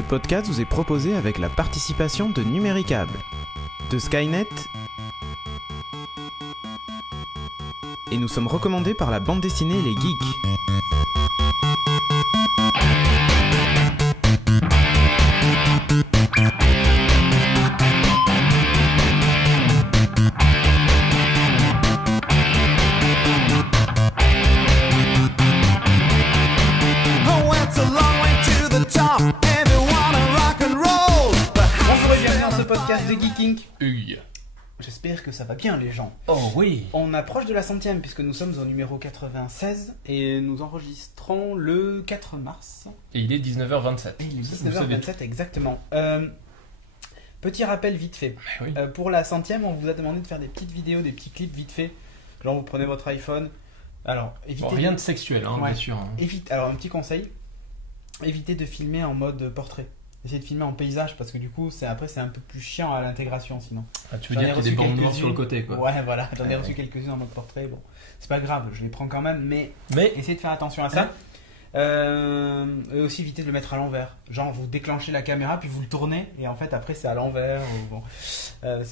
Ce podcast vous est proposé avec la participation de Numéricable, de Skynet, et nous sommes recommandés par la bande dessinée Les Geeks. Podcast de Geeking. Oui. J'espère que ça va bien les gens. Oh oui. On approche de la 100e puisque nous sommes au numéro 96 et nous enregistrons le 4 mars. Et il est 19h27. Et il est 19h27 exactement. Petit rappel vite fait. Oui. Pour la 100e, on vous a demandé de faire des petites vidéos, des petits clips vite fait. Genre vous prenez votre iPhone. Alors, évitez Bon, rien de sexuel, hein, ouais. Bien sûr. Hein. Alors un petit conseil, évitez de filmer en mode portrait. Essayez de filmer en paysage parce que du coup c'est un peu plus chiant à l'intégration sinon. Ah, tu veux dire qu'il y a des bandes noires sur le côté quoi. Ouais voilà, j'en ai reçu quelques-unes en mode portrait, bon c'est pas grave, je les prends quand même mais essayez de faire attention à ça. Et aussi éviter de le mettre à l'envers, genre vous déclenchez la caméra puis vous le tournez et en fait après c'est à l'envers, bon.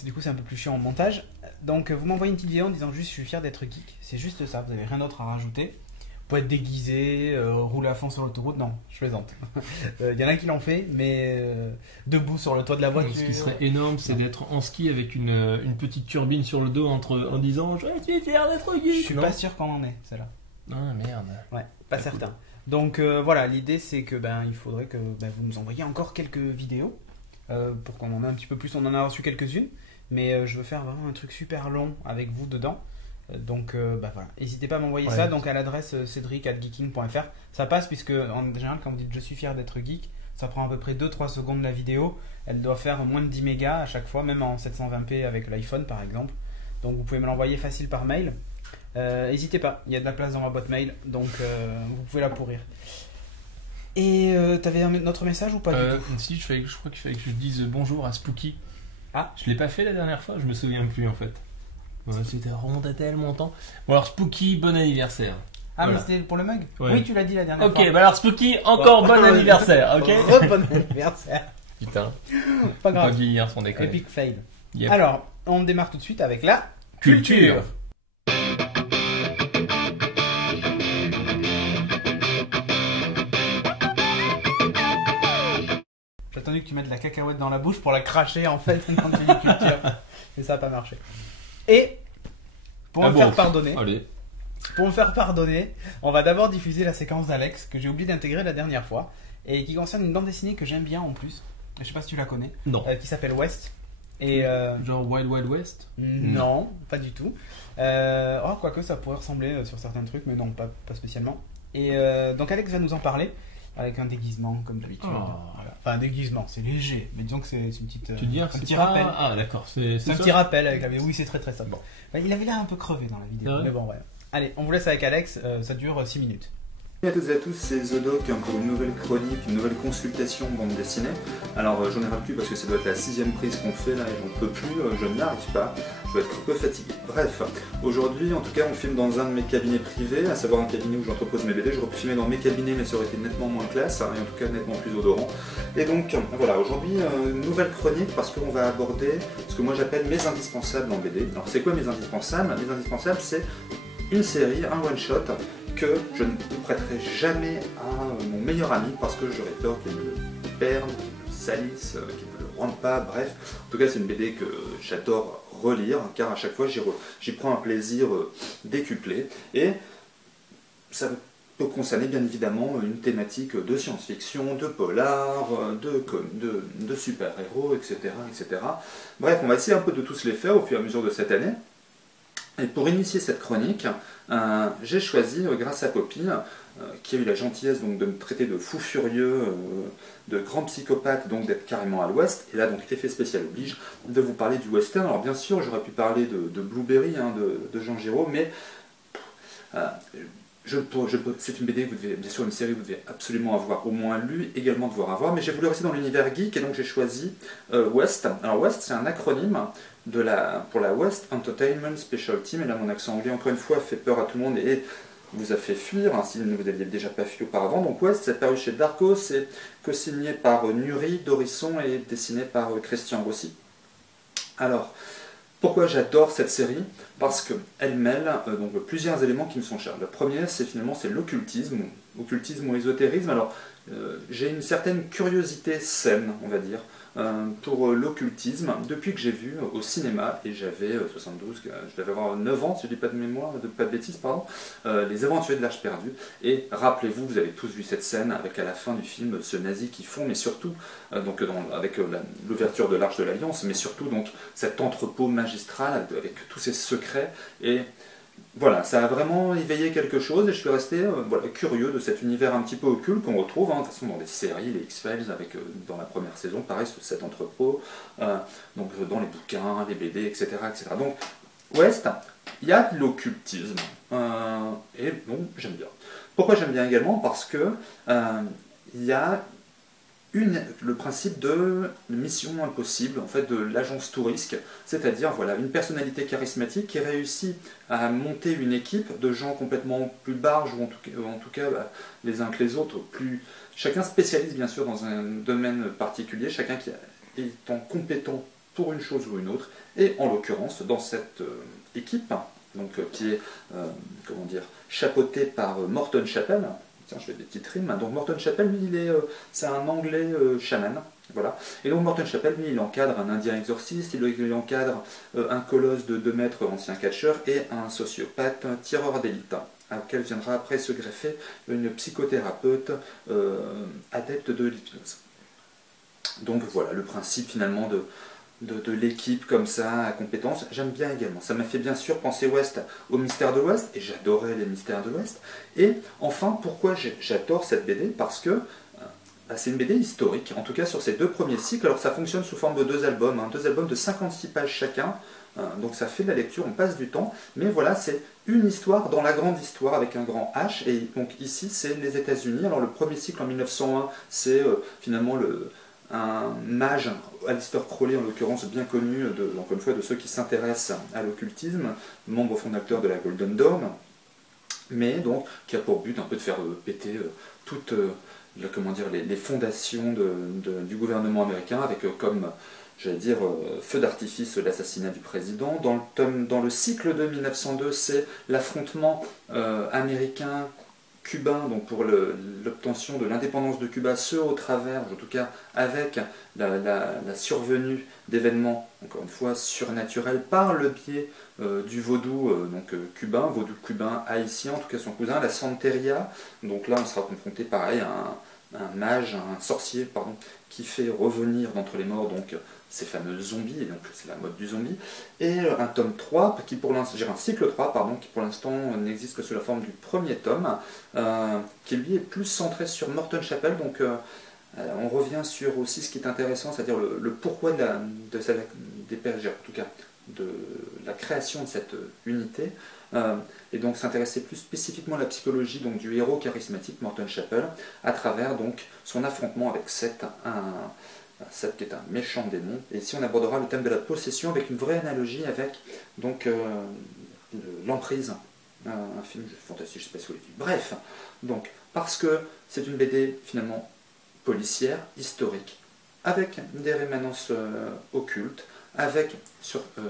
Du coup c'est un peu plus chiant en montage. Donc vous m'envoyez une petite vidéo en disant juste je suis fier d'être geek, c'est juste ça, vous avez rien d'autre à rajouter. Vous pouvez être déguisé, rouler à fond sur l'autoroute, non, je plaisante. Y en a qui l'ont fait, mais debout sur le toit de la voiture. Ce qui serait énorme, c'est d'être en ski avec une petite turbine sur le dos en disant je suis fier d'être geek. Je suis pas sûr qu'on en ait, celle-là. Ah merde. Ouais, pas certain. Donc voilà, l'idée c'est que il faudrait que vous nous envoyiez encore quelques vidéos pour qu'on en ait un petit peu plus. On en a reçu quelques-unes, mais je veux faire vraiment un truc super long avec vous dedans. Donc voilà, n'hésitez pas à m'envoyer ça donc à l'adresse cedric@geeking.fr. Ça passe puisque en général quand vous dites je suis fier d'être geek, ça prend à peu près 2-3 secondes la vidéo. Elle doit faire moins de 10 mégas à chaque fois, même en 720p avec l'iPhone par exemple. Donc vous pouvez me l'envoyer facile par mail. N'hésitez pas, il y a de la place dans ma boîte mail, donc vous pouvez la pourrir. Et t'avais un autre message ou pas du tout? Si, je crois qu'il fallait que je dise bonjour à Spooky. Ah, je l'ai pas fait la dernière fois, je me souviens plus en fait. C'était remonté tellement temps. Bon alors Spooky, bon anniversaire. Ah voilà. Mais c'était pour le mug? Ouais. Oui, tu l'as dit la dernière fois. Ok, alors Spooky, encore bon anniversaire, ok. Bon anniversaire. Putain. Pas grave. Pas vieillir son déconne. Epic fail. Yep. Alors, on démarre tout de suite avec la culture. J'ai attendu que tu mettes de la cacahuète dans la bouche pour la cracher en fait dans la culture. Mais ça n'a pas marché. Et pour me faire pardonner, on va d'abord diffuser la séquence d'Alex que j'ai oublié d'intégrer la dernière fois et qui concerne une bande dessinée que j'aime bien en plus. Je sais pas si tu la connais. Non. Qui s'appelle West. Et genre Wild Wild West? Non, pas du tout. Quoique ça pourrait ressembler sur certains trucs, mais non, pas spécialement. Et donc Alex va nous en parler avec un déguisement comme d'habitude. Oh. Voilà. Enfin un déguisement, c'est léger, mais disons que c'est une petite. Tu veux dire un petit pas... rappel. Ah d'accord, c'est un petit rappel avec la. Oui, c'est très très simple. Bon. Il avait l'air un peu crevé dans la vidéo, mais bon, ouais. Allez, on vous laisse avec Alex, ça dure 6 minutes. Bonjour à toutes et à tous, c'est The Doc pour une nouvelle chronique, une nouvelle consultation bande dessinée. Alors j'en ai ras le cul parce que ça doit être la 6ème prise qu'on fait là et j'en peux plus, je n'arrive pas, je dois être un peu fatigué. Bref, aujourd'hui en tout cas on filme dans un de mes cabinets privés, à savoir un cabinet où j'entrepose mes BD. J'aurais pu filmer dans mes cabinets mais ça aurait été nettement moins classe et en tout cas nettement plus odorant. Et donc voilà, aujourd'hui une nouvelle chronique parce qu'on va aborder ce que moi j'appelle mes indispensables en BD. Alors c'est quoi mes indispensables? Mes indispensables c'est une série, un one-shot que je ne prêterai jamais à mon meilleur ami parce que j'aurais peur qu'il me le perde, qu'il me le salisse, qu'il ne me le rende pas, bref. En tout cas, c'est une BD que j'adore relire car à chaque fois j'y prends un plaisir décuplé et ça peut concerner bien évidemment une thématique de science-fiction, de polar, de super-héros, etc., etc. Bref, on va essayer un peu de tous les faire au fur et à mesure de cette année. Et pour initier cette chronique, j'ai choisi, grâce à Poppy, qui a eu la gentillesse donc, de me traiter de fou furieux, de grand psychopathe, donc d'être carrément à l'ouest, et là donc effet spécial oblige, de vous parler du western. Alors bien sûr, j'aurais pu parler de Blueberry, de Jean Giraud, mais c'est une BD que vous devez, bien sûr une série que vous devez absolument avoir au moins lu, également devoir avoir, mais j'ai voulu rester dans l'univers geek et donc j'ai choisi West. Alors West c'est un acronyme pour la West Entertainment Special Team, et là mon accent anglais encore une fois fait peur à tout le monde et vous a fait fuir, hein, si vous n'aviez déjà pas fui auparavant. Donc West, c'est paru chez Darko, c'est co-signé par Nuri, Dorisson et dessiné par Christian Rossi. Alors, pourquoi j'adore cette série? Parce qu'elle mêle donc, plusieurs éléments qui me sont chers. Le premier, c'est finalement l'occultisme, occultisme ou ésotérisme. Alors, j'ai une certaine curiosité saine, on va dire, pour l'occultisme depuis que j'ai vu au cinéma, et j'avais 72, je devais avoir 9 ans, si je ne dis pas de mémoire, pas de bêtises, pardon, Les Aventuriers de l'Arche perdue. Et rappelez-vous, vous avez tous vu cette scène avec à la fin du film ce nazi qui fond, mais surtout, donc, avec l'ouverture de l'Arche de l'Alliance, mais surtout donc, cet entrepôt magistral avec tous ces secrets. Et voilà, ça a vraiment éveillé quelque chose et je suis resté voilà, curieux de cet univers un petit peu occulte qu'on retrouve hein, de toute façon dans des séries, les X-Files, avec dans la première saison, pareil, cet entrepôt, donc dans les bouquins, les BD, etc. etc. Donc, West, il y a de l'occultisme et bon, j'aime bien. Pourquoi j'aime bien également? Parce que il y a le principe de mission impossible, en fait, de l'agence Tourisque, c'est-à-dire voilà, une personnalité charismatique qui réussit à monter une équipe de gens complètement plus barges, ou en tout cas bah, les uns que les autres, chacun spécialiste bien sûr dans un domaine particulier, chacun qui étant compétent pour une chose ou une autre, et en l'occurrence dans cette équipe, donc, qui est comment dire, chapeautée par Morton Chappell. Tiens, je fais des petites rimes. Donc Morton Chappell, lui, c'est un anglais chaman. Voilà. Et donc Morton Chappell, lui, il encadre un indien exorciste, il encadre un colosse de 2 mètres, ancien catcheur, et un sociopathe, un tireur d'élite, auquel viendra après se greffer une psychothérapeute adepte de l'hypnose. Donc voilà, le principe finalement de l'équipe comme ça, à compétence, j'aime bien également. Ça m'a fait bien sûr penser West au Mystère de l'Ouest, et j'adorais les Mystères de l'Ouest. Et enfin, pourquoi j'adore cette BD? Parce que c'est une BD historique, en tout cas sur ces 2 premiers cycles. Alors ça fonctionne sous forme de 2 albums, 2 albums de 56 pages chacun, donc ça fait de la lecture, on passe du temps, mais voilà, c'est une histoire dans la grande histoire avec un grand H, et donc ici c'est les États-Unis. Alors le premier cycle en 1901, c'est finalement un mage, Aleister Crowley en l'occurrence, bien connu, encore une fois, de ceux qui s'intéressent à l'occultisme, membre fondateur de la Golden Dawn, mais donc qui a pour but un peu de faire péter toutes comment dire, les fondations du gouvernement américain, avec comme, j'allais dire, feu d'artifice l'assassinat du président. Dans le cycle de 1902, c'est l'affrontement américain cubain, donc pour l'obtention de l'indépendance de Cuba, ce au travers, en tout cas avec la survenue d'événements, encore une fois, surnaturels, par le biais du vaudou cubain, vaudou cubain haïtien, en tout cas son cousin, la Santeria. Donc là, on sera confronté, pareil, à un mage, un sorcier, pardon, qui fait revenir d'entre les morts donc ces fameux zombies, et donc c'est la mode du zombie, et un tome 3, qui pour l'instant, un cycle 3, pardon, qui pour l'instant n'existe que sous la forme du premier tome, qui lui est plus centré sur Morton Chappell, donc on revient sur aussi ce qui est intéressant, c'est-à-dire le pourquoi en tout cas, de la création de cette unité, et donc s'intéresser plus spécifiquement à la psychologie donc, du héros charismatique Morton Chappell, à travers donc son affrontement avec Seth, Seth qui est un méchant démon. Et ici on abordera le thème de la possession avec une vraie analogie avec donc l'emprise, un film fantastique, je ne sais pas si vous l'avez vu. Bref, donc parce que c'est une BD finalement policière, historique, avec des rémanences occultes, avec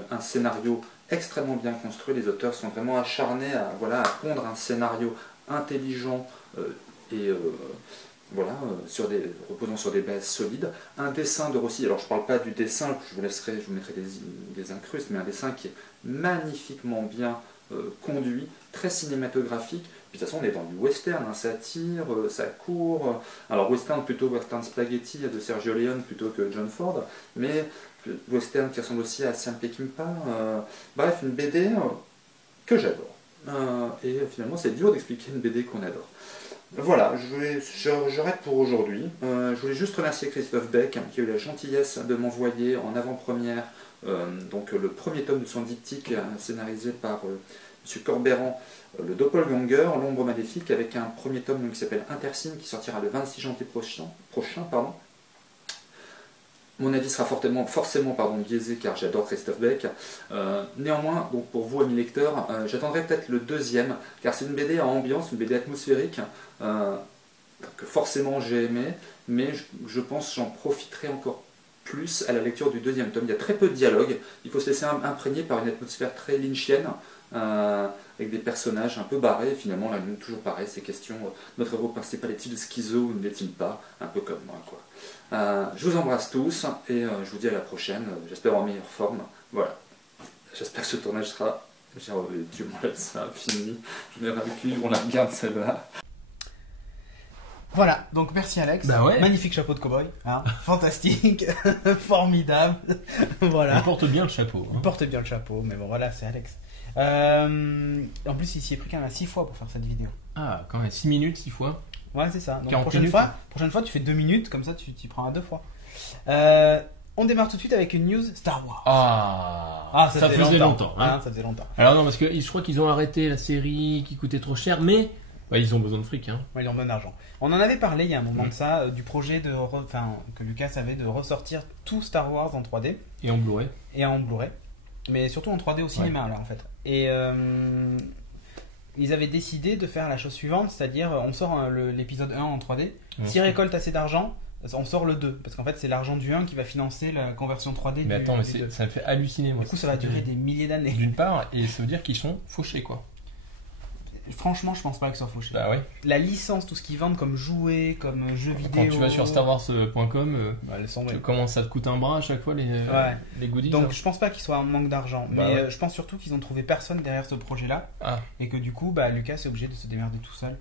un scénario extrêmement bien construit. Les auteurs sont vraiment acharnés à pondre un scénario intelligent et reposant sur des bases solides. Un dessin de Rossi, alors je ne parle pas du dessin, je vous mettrai des incrustes, mais un dessin qui est magnifiquement bien conduit, très cinématographique. Puis de toute façon on est dans du western, ça tire, ça court. Alors western plutôt western spaghetti de Sergio Leone plutôt que John Ford, mais western qui ressemble aussi à Sam Peckinpah. Bref, une BD que j'adore. Et finalement c'est dur d'expliquer une BD qu'on adore. Voilà, j'arrête pour aujourd'hui. Je voulais juste remercier Christophe Beck qui a eu la gentillesse de m'envoyer en avant-première donc le premier tome de son diptyque scénarisé par M. Corberan, le Doppelganger, l'ombre maléfique, avec un premier tome qui s'appelle Intersigne qui sortira le 26 janvier prochain. Mon avis sera forcément biaisé car j'adore Christophe Beck. Néanmoins, donc pour vous amis lecteurs, j'attendrai peut-être le deuxième car c'est une BD à ambiance, une BD atmosphérique que forcément j'ai aimé, mais je pense que j'en profiterai encore plus à la lecture du deuxième tome. Il y a très peu de dialogue, il faut se laisser imprégner par une atmosphère très lynchienne, avec des personnages un peu barrés. Finalement, là, toujours pareil, ces questions, notre héros principal est-il schizo ou n'est-il pas, un peu comme moi, quoi. Je vous embrasse tous et je vous dis à la prochaine, j'espère en meilleure forme. Voilà, j'espère que ce tournage sera, Dieu m'en laisse, ça fini, je n'ai rien vécu, on la regarde celle-là. Voilà, donc merci Alex. Bah ouais. Magnifique chapeau de cow-boy, hein. Fantastique, formidable. Voilà. Il porte bien le chapeau. Il porte bien le chapeau, mais bon voilà, c'est Alex. En plus, il s'y est pris quand même 6 fois pour faire cette vidéo. Ah, quand même, 6 minutes, 6 fois. Ouais, c'est ça. Donc 40 prochaine minutes. fois, tu fais 2 minutes, comme ça tu t'y prends à 2 fois. On démarre tout de suite avec une news Star Wars. Ça faisait longtemps. Hein. Ça faisait longtemps. Alors non, parce que je crois qu'ils ont arrêté la série qui coûtait trop cher, mais ils ont besoin de fric. Hein. Ouais, ils ont besoin d'argent. On en avait parlé il y a un moment de ça, du projet que Lucas avait de ressortir tout Star Wars en 3D. Et en Blu-ray. Et en Blu-ray. Mais surtout en 3D au cinéma, là, en fait. Et ils avaient décidé de faire la chose suivante, c'est-à-dire on sort l'épisode 1 en 3D. S'ils récoltent assez d'argent, on sort le 2. Parce qu'en fait, c'est l'argent du 1 qui va financer la conversion 3D mais du attends, mais 2. ça me fait halluciner, moi. Du coup, ça va durer des milliers d'années. D'une part, et ça veut dire qu'ils sont fauchés, quoi. Franchement, je pense pas que ça soit fauché. Bah ouais. La licence, tout ce qu'ils vendent comme jouets, comme jeux vidéo. Quand tu vas sur starwars.com, comment ça te coûte un bras à chaque fois les goodies. Donc hein. je pense pas qu'il soit un manque d'argent, mais je pense surtout qu'ils ont trouvé personne derrière ce projet-là, et que du coup, Lucas est obligé de se démerder tout seul.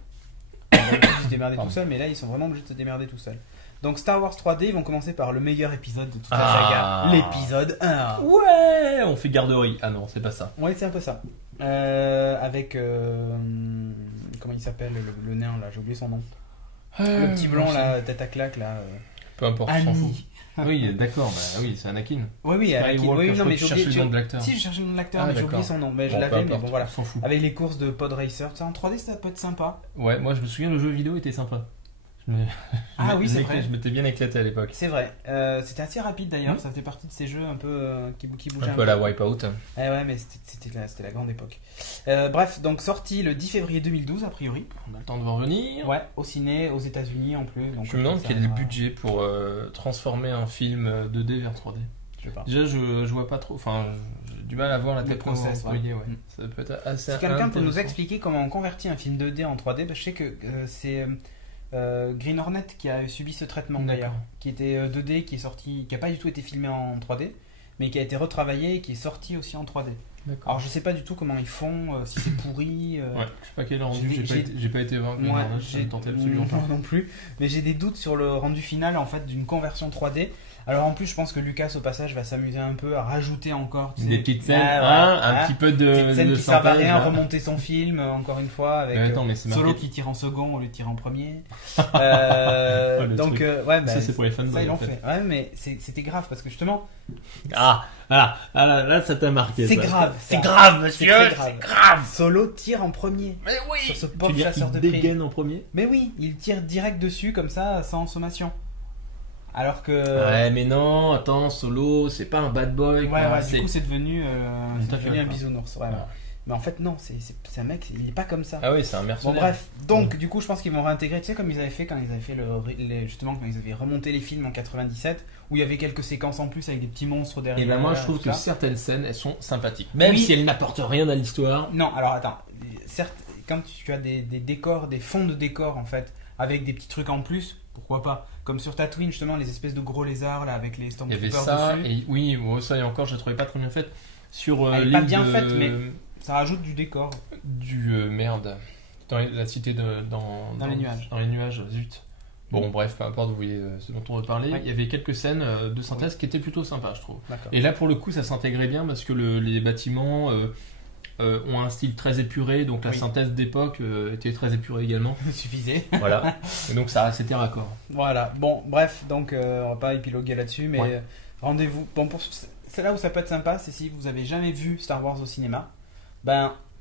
Il est obligé de se démerder tout seul, mais là ils sont vraiment obligés de se démerder tout seul. Donc Star Wars 3D, ils vont commencer par le meilleur épisode de toute la saga, l'épisode 1. Ouais, on fait garderie. Ah non, c'est pas ça. Ouais, c'est un peu ça. Avec comment il s'appelle le nain là, j'ai oublié son nom. Le petit blond là, tête à claque là. Peu importe, on s'en fout. Annie. Oui, d'accord, oui, c'est Anakin. Oui, Anakin. Oui, non, mais j'ai oublié le nom de l'acteur. Si, je cherchais le nom de l'acteur, mais j'ai oublié son nom. Mais je l'avais, mais bon voilà. On s'en fout. Avec les courses de Pod Racer, en 3D ça peut être sympa. Ouais, moi je me souviens, le jeu vidéo était sympa. Oui, c'est vrai. Je m'étais bien éclaté à l'époque. C'est vrai. C'était assez rapide d'ailleurs, ça faisait partie de ces jeux un peu qui bougeaient un peu à la Wipeout. Ouais, mais c'était la grande époque. Bref, donc sorti le 10 février 2012 a priori. On a le temps de revenir. Ouais, au ciné, aux États-Unis en plus. Donc je me demande quel est le budget pour transformer un film 2D vers 3D. Je sais pas. Déjà, je vois pas trop. Enfin, j'ai du mal à voir la tête process. Ouais. Ça peut être assez. Si quelqu'un peut nous expliquer comment on convertit un film 2D en 3D, je sais que c'est Green Hornet qui a subi ce traitement d'ailleurs, qui était 2D, qui est sorti, qui a pas du tout été filmé en 3D, mais qui a été retravaillé et qui est sorti aussi en 3D. Alors je sais pas du tout comment ils font, si c'est pourri. Ouais, je sais pas quel rendu, j'ai pas été vaincu. J'ai tenté absolument pas. Non plus, mais j'ai des doutes sur le rendu final en fait d'une conversion 3D. Alors en plus, je pense que Lucas au passage va s'amuser un peu à rajouter encore des petites scènes, un petit peu de scènes qui servent à rien, remonter son film encore une fois avec Solo qui tire en second au lieu de tirer en premier. Donc ça c'est pour les fanboys. Ça ils l'ont fait. Ouais, mais c'était grave parce que justement. Là ça t'a marqué. C'est grave. C'est grave, monsieur. C'est grave. Solo tire en premier. Mais oui. Sur ce pauvre chasseur de primes. Il dégaine en premier. Mais oui, il tire direct dessus comme ça, sans sommation. Alors que. Ouais, mais non, attends, Solo, c'est pas un bad boy. Du coup, c'est devenu un bisounours. Ouais. Mais en fait, non, c'est un mec, il est pas comme ça. Ah oui, c'est un mercenaire. Bon, bref, donc, du coup, je pense qu'ils vont réintégrer, tu sais, comme ils avaient fait quand ils avaient fait justement, quand ils avaient remonté les films en 97, où il y avait quelques séquences en plus avec des petits monstres derrière. Et ben, moi, je trouve que certaines scènes, elles sont sympathiques. Même si elles n'apportent rien à l'histoire. Non, alors attends, certes, quand tu as des décors, des fonds de décors, en fait, avec des petits trucs en plus, pourquoi pas? Comme sur Tatooine, justement, les espèces de gros lézards là avec les Stormtroopers dessus. Il y avait ça, et oui, ça et encore, je la trouvais pas très bien faite. Sur elle est pas bien faite, mais ça rajoute du décor. Merde. Dans la cité dans les nuages. Dans les nuages, zut. Bon, bref, peu importe, vous voyez ce dont on veut parler. Il y avait quelques scènes de synthèse qui étaient plutôt sympas, je trouve. Et là, pour le coup, ça s'intégrait bien parce que les bâtiments ont un style très épuré, donc la synthèse d'époque était très épurée également. Suffisait. Voilà. Et donc c'était raccord. Voilà. Bon, bref, donc on va pas épiloguer là-dessus, mais rendez-vous. Bon, c'est là où ça peut être sympa, c'est si vous avez jamais vu Star Wars au cinéma,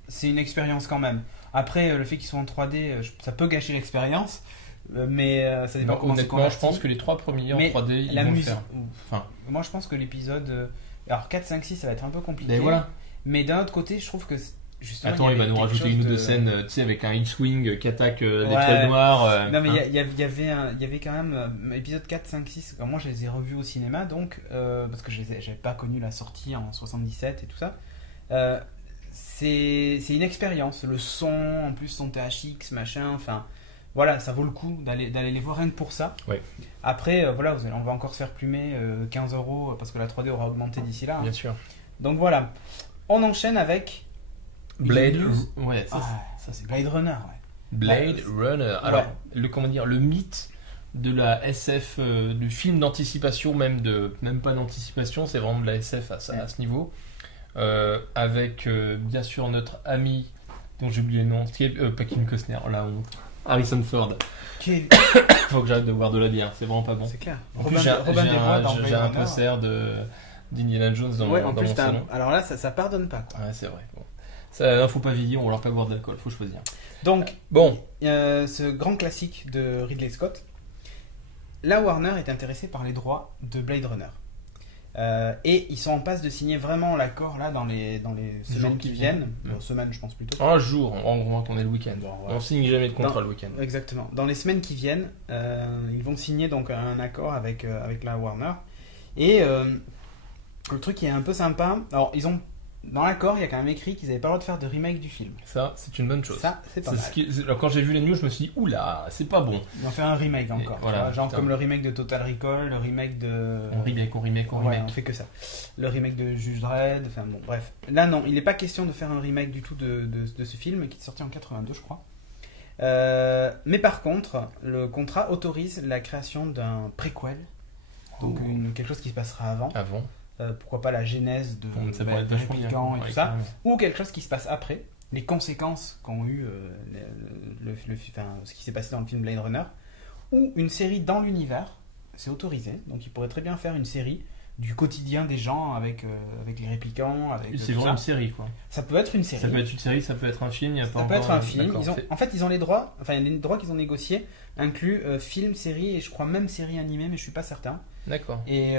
c'est une expérience quand même. Après, le fait qu'ils soient en 3D, ça peut gâcher l'expérience. Mais ça dépend comment c'est honnêtement, je pense que les 3 premiers en 3D, ils vont le faire. Enfin, moi, je pense que l'épisode... Alors 4, 5, 6, ça va être un peu compliqué. Mais voilà. Mais d'un autre côté, je trouve que... Justement, attends, il va nous rajouter une ou deux scènes, tu sais, avec un H-Wing qui attaque l'étoile noire. Non, mais il y avait quand même épisode 4, 5, 6. Moi, je les ai revus au cinéma, donc parce que j'avais pas connu la sortie en 77 et tout ça. C'est une expérience. Le son, en plus, son THX, machin. Enfin, voilà, ça vaut le coup d'aller les voir rien que pour ça. Ouais. Après, voilà, on va encore se faire plumer 15 € parce que la 3D aura augmenté d'ici là. Bien sûr. Donc voilà, on enchaîne avec. Blade, ouais, ça c'est Blade Runner. Ouais. Blade Runner. Alors, le mythe de la SF, du film d'anticipation, même pas d'anticipation, c'est vraiment de la SF à ce niveau. Avec bien sûr notre ami, dont j'ai oublié le nom, pas Kevin Costner, la honte. Harrison Ford. Faut que j'arrête de boire de la bière, c'est vraiment pas bon. C'est clair. En plus, j'ai un poster d'Indiana Jones dans mon salon. Alors là, ça pardonne pas. Quoi. Ouais, c'est vrai. Bon. Ça, faut pas vieillir, on leur pas boire d'alcool, faut choisir. Donc, bon, ce grand classique de Ridley Scott, la Warner est intéressée par les droits de Blade Runner. Et ils sont en passe de signer vraiment l'accord là dans les semaines qui viennent. Semaines, je pense plutôt. Un jour, en gros, qu'on est le week-end. Bon, voilà. On signe jamais de contrat le week-end. Exactement. Dans les semaines qui viennent, ils vont signer donc un accord avec la Warner. Et le truc qui est un peu sympa, alors ils ont dans l'accord, il y a quand même écrit qu'ils n'avaient pas le droit de faire de remake du film. Ça, c'est une bonne chose. Ça, c'est pas mal. Alors, quand j'ai vu les news, je me suis dit, oula, c'est pas bon. Ils vont faire un remake encore. Voilà, genre comme le remake de Total Recall, le remake de... On remake. Ouais, on fait que ça. Le remake de Judge Dredd, enfin bon, bref. Là, non, il n'est pas question de faire un remake du tout de ce film, qui est sorti en 82, je crois. Mais par contre, le contrat autorise la création d'un préquel. Donc quelque chose qui se passera avant. Pourquoi pas la genèse de Répliquant et tout ça, ou quelque chose qui se passe après, les conséquences qu'ont eu ce qui s'est passé dans le film Blade Runner, ou une série dans l'univers, c'est autorisé, donc ils pourraient très bien faire une série du quotidien des gens avec les répliquants. C'est vraiment une série quoi. Ça peut être une série. Ça peut être une série, ça peut être un film. Ça peut être un film. En fait, ils ont les droits, les droits qu'ils ont négociés incluent film, série et je crois même série animée, mais je suis pas certain. D'accord. Et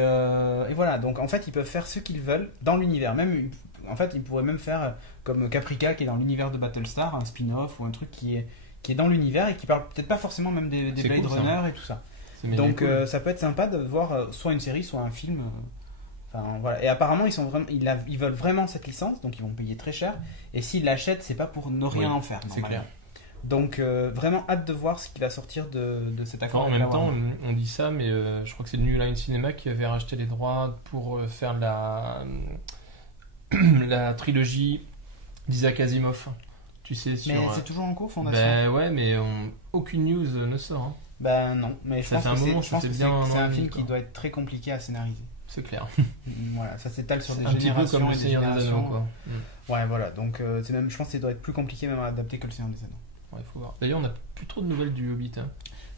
voilà, donc en fait, ils peuvent faire ce qu'ils veulent dans l'univers. Même, en fait, ils pourraient même faire comme Caprica qui est dans l'univers de Battlestar, un spin-off ou un truc qui est dans l'univers et qui parle peut-être pas forcément même des Blade Runner et tout ça. Donc ça peut être sympa de voir soit une série, soit un film. Voilà. Et apparemment, ils veulent vraiment cette licence, donc ils vont payer très cher. Et s'ils l'achètent, c'est pas pour ne rien en faire. C'est clair. Donc vraiment hâte de voir ce qui va sortir de cet accord. En même temps, on dit ça, mais je crois que c'est New Line Cinema qui avait racheté les droits pour faire la trilogie d'Isaac Asimov. Tu sais, sur... Mais c'est toujours en cours, Fondation. Ben ouais, mais aucune news ne sort. Hein. Ben non, mais je pense que c'est un film quoi. qui doit être très compliqué à scénariser. C'est clair. Voilà, ça s'étale sur des générations. Un petit peu comme le Seigneur des Anneaux, quoi. Ouais, voilà. Donc c'est même, je pense que ça doit être plus compliqué même à adapter que le Seigneur des Anneaux. Ouais, faut voir. D'ailleurs, on n'a plus trop de nouvelles du Hobbit.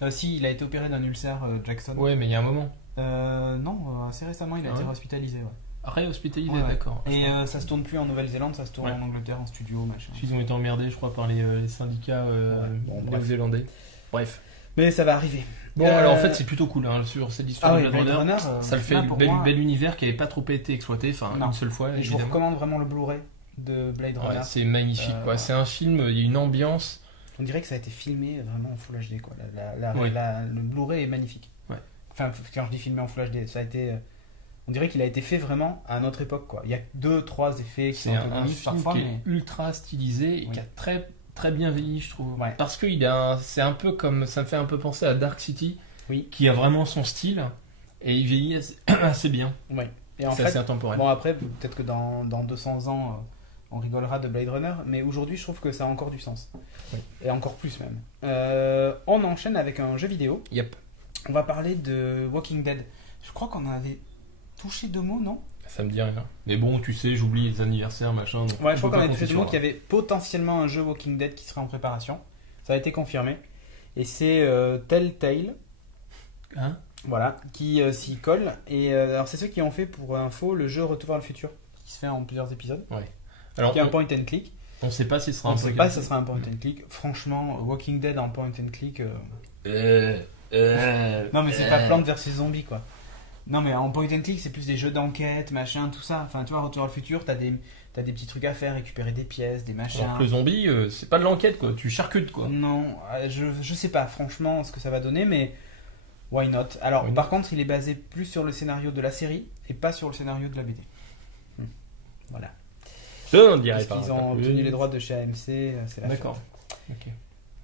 Si, il a été opéré d'un ulcère, Jackson. Ouais, mais il y a un moment. Non, assez récemment, il a été hospitalisé. Ouais. Réhospitalisé, ouais. D'accord. Et ça se tourne plus en Nouvelle-Zélande, ça se tourne en Angleterre, en studio, machin. Ils ont été emmerdés, je crois, par les syndicats néo-zélandais. Bref. Mais ça va arriver. Bon, alors en fait, c'est plutôt cool hein, sur cette histoire de Blade Runner. Ça le fait un bel univers qui n'avait pas trop été exploité, une seule fois. Et je vous recommande vraiment le Blu-ray de Blade Runner. Ouais, c'est magnifique, quoi. C'est un film, il y a une ambiance. On dirait que ça a été filmé vraiment en Full HD, quoi. Le Blu-ray est magnifique. Ouais. Enfin, quand je dis filmé en Full HD, ça a été. On dirait qu'il a été fait vraiment à notre époque, quoi. Il y a 2-3 effets qui sont un film parfois, qui est ultra stylisé et qui a très très bien vieilli, je trouve. Ouais. Parce que c'est un peu comme ça me fait un peu penser à Dark City, qui a vraiment son style et il vieillit assez bien. Ouais. Et c'est assez intemporel. Bon après peut-être que dans 200 ans on rigolera de Blade Runner, mais aujourd'hui je trouve que ça a encore du sens. Oui. Et encore plus même. On enchaîne avec un jeu vidéo. Yep. On va parler de Walking Dead. Je crois qu'on en avait touché 2 mots, non ? Ça me dit rien. Mais bon, tu sais, j'oublie les anniversaires, machin. Ouais, je crois qu'on avait touché 2 mots qu'il y avait potentiellement un jeu Walking Dead qui serait en préparation. Ça a été confirmé. Et c'est Telltale. Hein ? Voilà, qui s'y colle. Et alors c'est ceux qui ont fait pour info le jeu Retour vers le futur, qui se fait en plusieurs épisodes. Ouais. Alors, qui est un point and click. On sait pas si ce sera on sait pas si ce sera un point and click. Franchement, Walking Dead en point and click. Non, mais c'est pas Plants vs Zombies, quoi. Non, mais en point and click, c'est plus des jeux d'enquête, machin, tout ça. Enfin, tu vois, Retour à le futur, t'as des petits trucs à faire, récupérer des pièces, des machins. Alors que le zombie, c'est pas de l'enquête, quoi. Tu charcutes, quoi. Non, je sais pas franchement ce que ça va donner, mais why not. Alors, par contre, il est basé plus sur le scénario de la série et pas sur le scénario de la BD. Voilà. Je n'en dirais pas. Parce qu'ils ont obtenu les droits de chez AMC, c'est la D'accord. fête. Ok.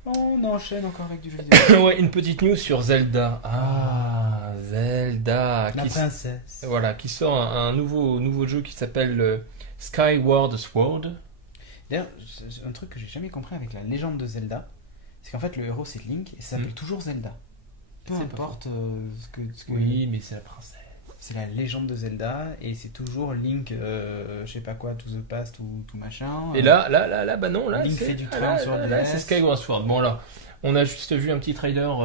On enchaîne encore avec du jeu vidéo. Ouais, une petite news sur Zelda. Ah, Zelda. La princesse. Voilà, qui sort un nouveau jeu qui s'appelle Skyward Sword. D'ailleurs, un truc que j'ai jamais compris avec la légende de Zelda, c'est qu'en fait le héros c'est Link et ça s'appelle toujours Zelda. Peu importe ce que. Oui, mais c'est la princesse. C'est la légende de Zelda et c'est toujours Link, je sais pas quoi, to the past ou tout machin. Et là, bah non, là, Link fait du train sur la c'est Skyward Sword. Bon, là, on a juste vu un petit trailer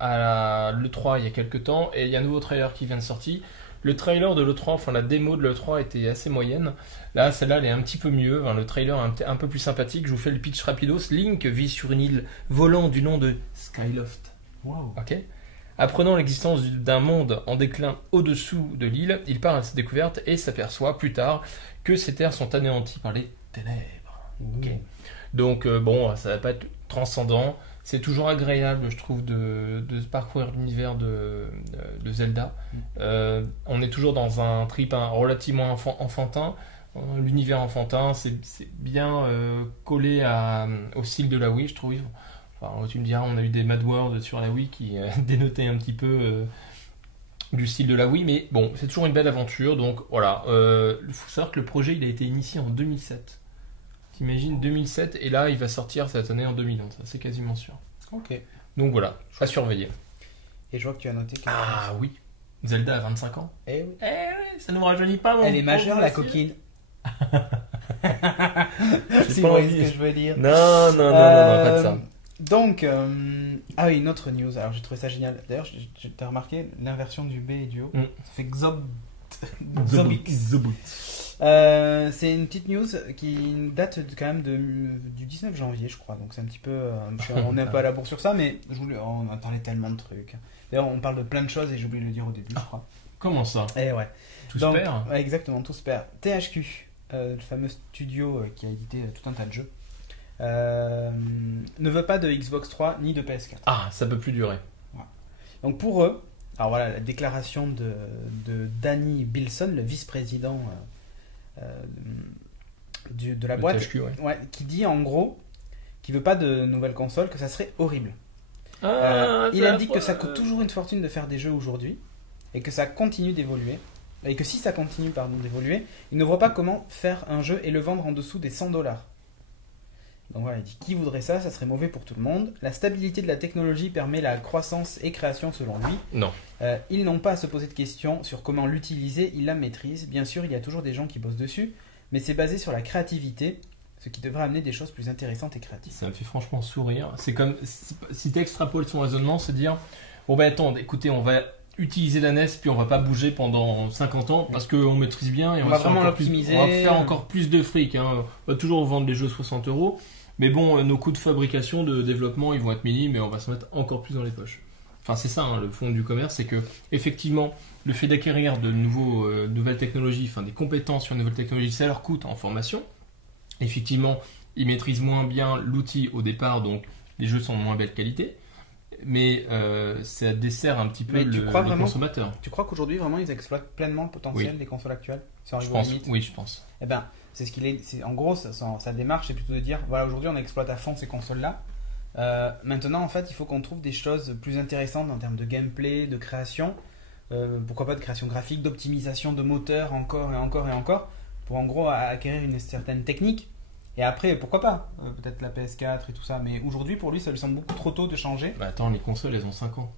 à l'E3 il y a quelques temps et il y a un nouveau trailer qui vient de sortir. Le trailer de l'E3, enfin la démo de l'E3 était assez moyenne. Là, celle-là, elle est un petit peu mieux. Enfin, le trailer est un peu plus sympathique. Je vous fais le pitch rapidos. Link vit sur une île volante du nom de Skyloft. Wow. Ok. Apprenant l'existence d'un monde en déclin au-dessous de l'île, il part à sa découverte et s'aperçoit plus tard que ces terres sont anéanties par les ténèbres. Okay. Donc bon, ça va pas être transcendant. C'est toujours agréable, je trouve, de parcourir l'univers de Zelda. On est toujours dans un trip relativement enfantin. L'univers enfantin, c'est bien collé au style de la Wii, je trouve. Enfin, tu me diras, on a eu des Mad World sur la Wii qui dénotaient un petit peu du style de la Wii, mais bon, c'est toujours une belle aventure. Donc voilà, il faut savoir que le projet il a été initié en 2007. T'imagines 2007 et là il va sortir cette année en 2011, ça c'est quasiment sûr. Ok. Donc voilà, à surveiller. Et je vois que tu as noté que... Ah oui, Zelda a 25 ans. Eh oui. Eh oui, ça ne me rajeunit pas mon Elle est majeure la coquine. C'est pas ce envie. que je veux dire. Non, pas de ça. Donc, ah oui, une autre news. Alors j'ai trouvé ça génial. D'ailleurs, t'as remarqué l'inversion du B et du O. Ça fait Xobix. C'est une petite news qui date quand même du 19 janvier, je crois. Donc c'est un petit peu. On est un peu à la bourre sur ça, mais on entendait tellement de trucs. D'ailleurs, on parle de plein de choses et j'ai oublié de le dire au début, je crois. Comment ça? Eh ouais. Tout se perd. Ouais, exactement, tout se perd. THQ, le fameux studio qui a édité tout un tas de jeux, ne veut pas de Xbox 3 ni de PS4. Ah, ça peut plus durer. Voilà. Donc pour eux, alors voilà la déclaration de Danny Bilson, le vice-président de la boîte, THQ, ouais, qui dit en gros qu'il veut pas de nouvelles consoles, que ça serait horrible. Il indique que ça coûte toujours une fortune de faire des jeux aujourd'hui et que ça continue d'évoluer. Et que si ça continue d'évoluer, il ne voit pas comment faire un jeu et le vendre en dessous des $100. Donc voilà, il dit qui voudrait ça, ça serait mauvais pour tout le monde. La stabilité de la technologie permet la croissance et création selon lui. Non. Ils n'ont pas à se poser de questions sur comment l'utiliser, ils la maîtrisent. Bien sûr, il y a toujours des gens qui bossent dessus, mais c'est basé sur la créativité, ce qui devrait amener des choses plus intéressantes et créatives. Ça me fait franchement sourire. C'est comme si tu extrapoles son raisonnement, c'est dire bon ben attends, écoutez, on va utiliser la NES puis on va pas bouger pendant 50 ans parce qu'on maîtrise bien et on va vraiment l'optimiser. On va faire encore plus de fric. On va toujours vendre les jeux 60 €. Mais bon, nos coûts de fabrication, de développement, ils vont être minimes, mais on va se mettre encore plus dans les poches. Enfin, c'est ça, le fond du commerce, c'est que effectivement, le fait d'acquérir de nouvelles technologies, enfin des compétences sur une nouvelle technologie, ça leur coûte en formation. Effectivement, ils maîtrisent moins bien l'outil au départ, donc les jeux sont de moins belle qualité. Mais ça dessert un petit peu le consommateur. Tu crois qu'aujourd'hui, vraiment, ils exploitent pleinement le potentiel des consoles actuelles? Oui, je pense. Eh ben, c'est ce qu'il est. En gros, sa démarche, c'est plutôt de dire voilà, aujourd'hui, on exploite à fond ces consoles-là. Maintenant, en fait, il faut qu'on trouve des choses plus intéressantes en termes de gameplay, de création. Pourquoi pas de création graphique, d'optimisation de moteur, encore et encore et encore, pour en gros acquérir une certaine technique. Et après, pourquoi pas peut-être la PS4 et tout ça. Mais aujourd'hui, pour lui, ça lui semble beaucoup trop tôt de changer. Bah attends, les consoles, elles ont 5 ans.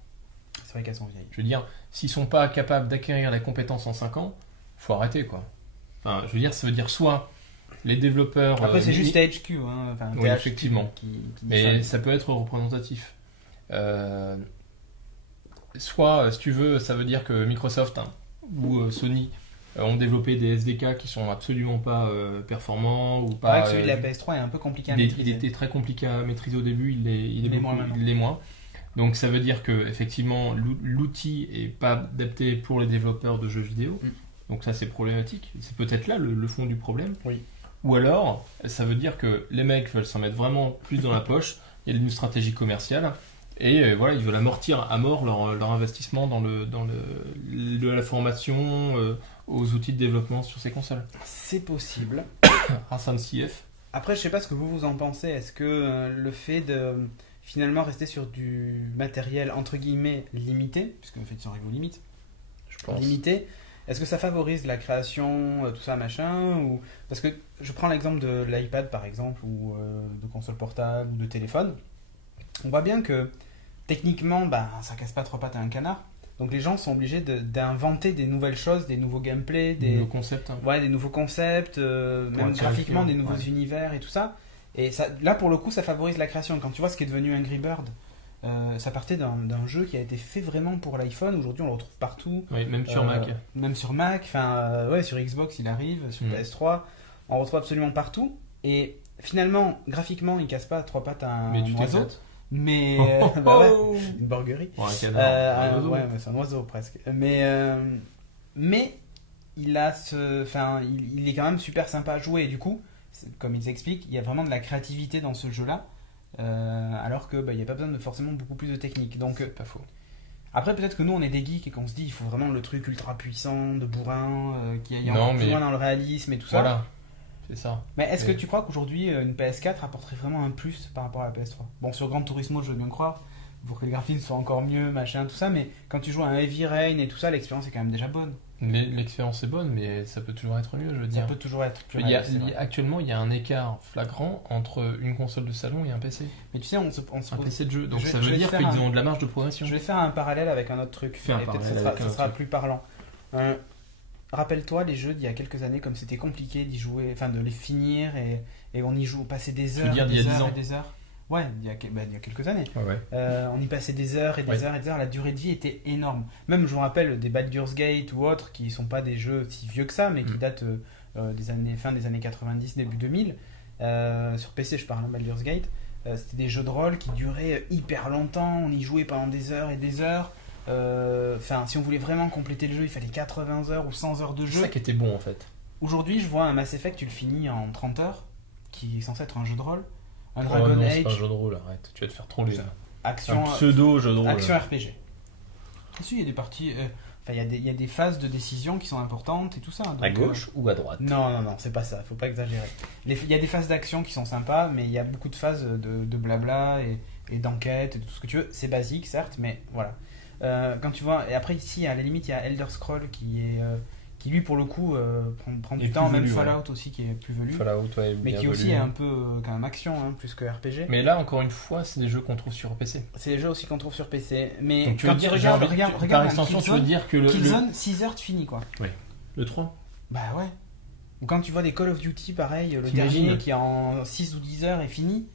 C'est vrai qu'elles sont vieilles. Je veux dire, s'ils sont pas capables d'acquérir la compétence en 5 ans, faut arrêter, quoi. Enfin, je veux dire, ça veut dire soit les développeurs... Après, c'est juste THQ. Enfin, oui, THQ effectivement. Qui mais ça peut être représentatif. Soit, si tu veux, ça veut dire que Microsoft ou Sony ont développé des SDK qui sont absolument pas performants ou pas. Celui de la PS3 est un peu compliqué à maîtriser. Il était très compliqué à maîtriser au début, il est moins. Donc ça veut dire que effectivement l'outil est pas adapté pour les développeurs de jeux vidéo. Donc ça c'est problématique. C'est peut-être là le fond du problème. Oui. Ou alors ça veut dire que les mecs veulent s'en mettre vraiment plus dans la poche. Il y a une stratégie commerciale et voilà, ils veulent amortir à mort leur investissement dans la formation aux outils de développement sur ces consoles. C'est possible. Hassan CF. Après je sais pas ce que vous en pensez. Est-ce que le fait de finalement rester sur du matériel entre guillemets limité, puisque en fait ils sont arrivés aux limites, je pense. Limité, est-ce que ça favorise la création, tout ça machin, ou parce que je prends l'exemple de l'iPad par exemple, ou de console portable, ou de téléphone, on voit bien que techniquement ça casse pas trois pattes à un canard, donc les gens sont obligés d'inventer des nouvelles choses, des nouveaux gameplays, des nouveaux concepts, des nouveaux concepts, même graphiquement des nouveaux univers et tout ça. Et ça, là, pour le coup, ça favorise la création. Quand tu vois ce qui est devenu Angry Bird, ça partait d'un jeu qui a été fait vraiment pour l'iPhone. Aujourd'hui, on le retrouve partout. Oui, même sur Mac. Même sur Mac. Sur Xbox, il arrive. Sur PS3, on le retrouve absolument partout. Et finalement, graphiquement, il casse pas trois pattes à un oiseau. Mais une borguerie. C'est un oiseau presque. Mais il a il est quand même super sympa à jouer. Et du coup, comme ils expliquent, il y a vraiment de la créativité dans ce jeu-là, alors que il n'y a pas besoin de forcément beaucoup plus de technique. Donc, c'est pas faux. Après, peut-être que nous, on est des geeks et qu'on se dit il faut vraiment le truc ultra puissant, de bourrin, qui aille encore plus loin dans le réalisme et tout ça. Voilà, c'est ça. Mais est-ce que tu crois qu'aujourd'hui, une PS4 apporterait vraiment un plus par rapport à la PS3 ? Bon, sur Gran Turismo, je veux bien croire, pour que les graphismes soient encore mieux, machin, tout ça, mais quand tu joues à un Heavy Rain et tout ça, l'expérience est quand même déjà bonne. Mais l'expérience est bonne, mais ça peut toujours être mieux, je veux dire. Ça peut toujours être plus actuellement, il y a un écart flagrant entre une console de salon et un PC. Mais tu sais, on se un PC de jeu. Donc ça veut dire qu'ils ont de la marge de progression. Je vais faire un parallèle avec un autre truc. Peut-être ça sera plus parlant. Rappelle-toi les jeux d'il y a quelques années, comme c'était compliqué d'y jouer, de les finir et on y joue, passer des heures, des heures. Ouais, il y a quelques années. On y passait des heures et des heures et des heures. La durée de vie était énorme. Même, je me rappelle, des Baldur's Gate ou autres qui ne sont pas des jeux si vieux que ça, mais qui datent fin des années 90, début 2000. Sur PC, je parle de Baldur's Gate. C'était des jeux de rôle qui duraient hyper longtemps. On y jouait pendant des heures et des heures. Si on voulait vraiment compléter le jeu, il fallait 80 heures ou 100 heures de jeu. C'est ça qui était bon, en fait. Aujourd'hui, je vois un Mass Effect, tu le finis en 30 heures, qui est censé être un jeu de rôle. Un Dragon Age. C'est pas un jeu de rôle, arrête, tu vas te faire troller là. Action, un pseudo jeu de rôle. Action RPG. Il y a des parties. Il y a des phases de décision qui sont importantes et tout ça. Donc, à gauche ou à droite ? Non, c'est pas ça, faut pas exagérer. Il y a des phases d'action qui sont sympas, mais il y a beaucoup de phases de blabla et d'enquête et tout ce que tu veux. C'est basique, certes, mais voilà. Quand tu vois. Et après, ici, à la limite, il y a Elder Scrolls qui lui pour le coup prend du temps, même Fallout aussi qui est plus velu, mais qui aussi est un peu quand même action plus que RPG. Mais là encore une fois c'est des jeux qu'on trouve sur PC. C'est des jeux aussi qu'on trouve sur PC. Mais donc, quand tu regardes par extension tu veux dire que Killzone 6 heures tu finis quoi. Oui. Le 3. Bah ouais. Ou quand tu vois des Call of Duty pareil, le dernier qui en 6 ou 10 heures est fini.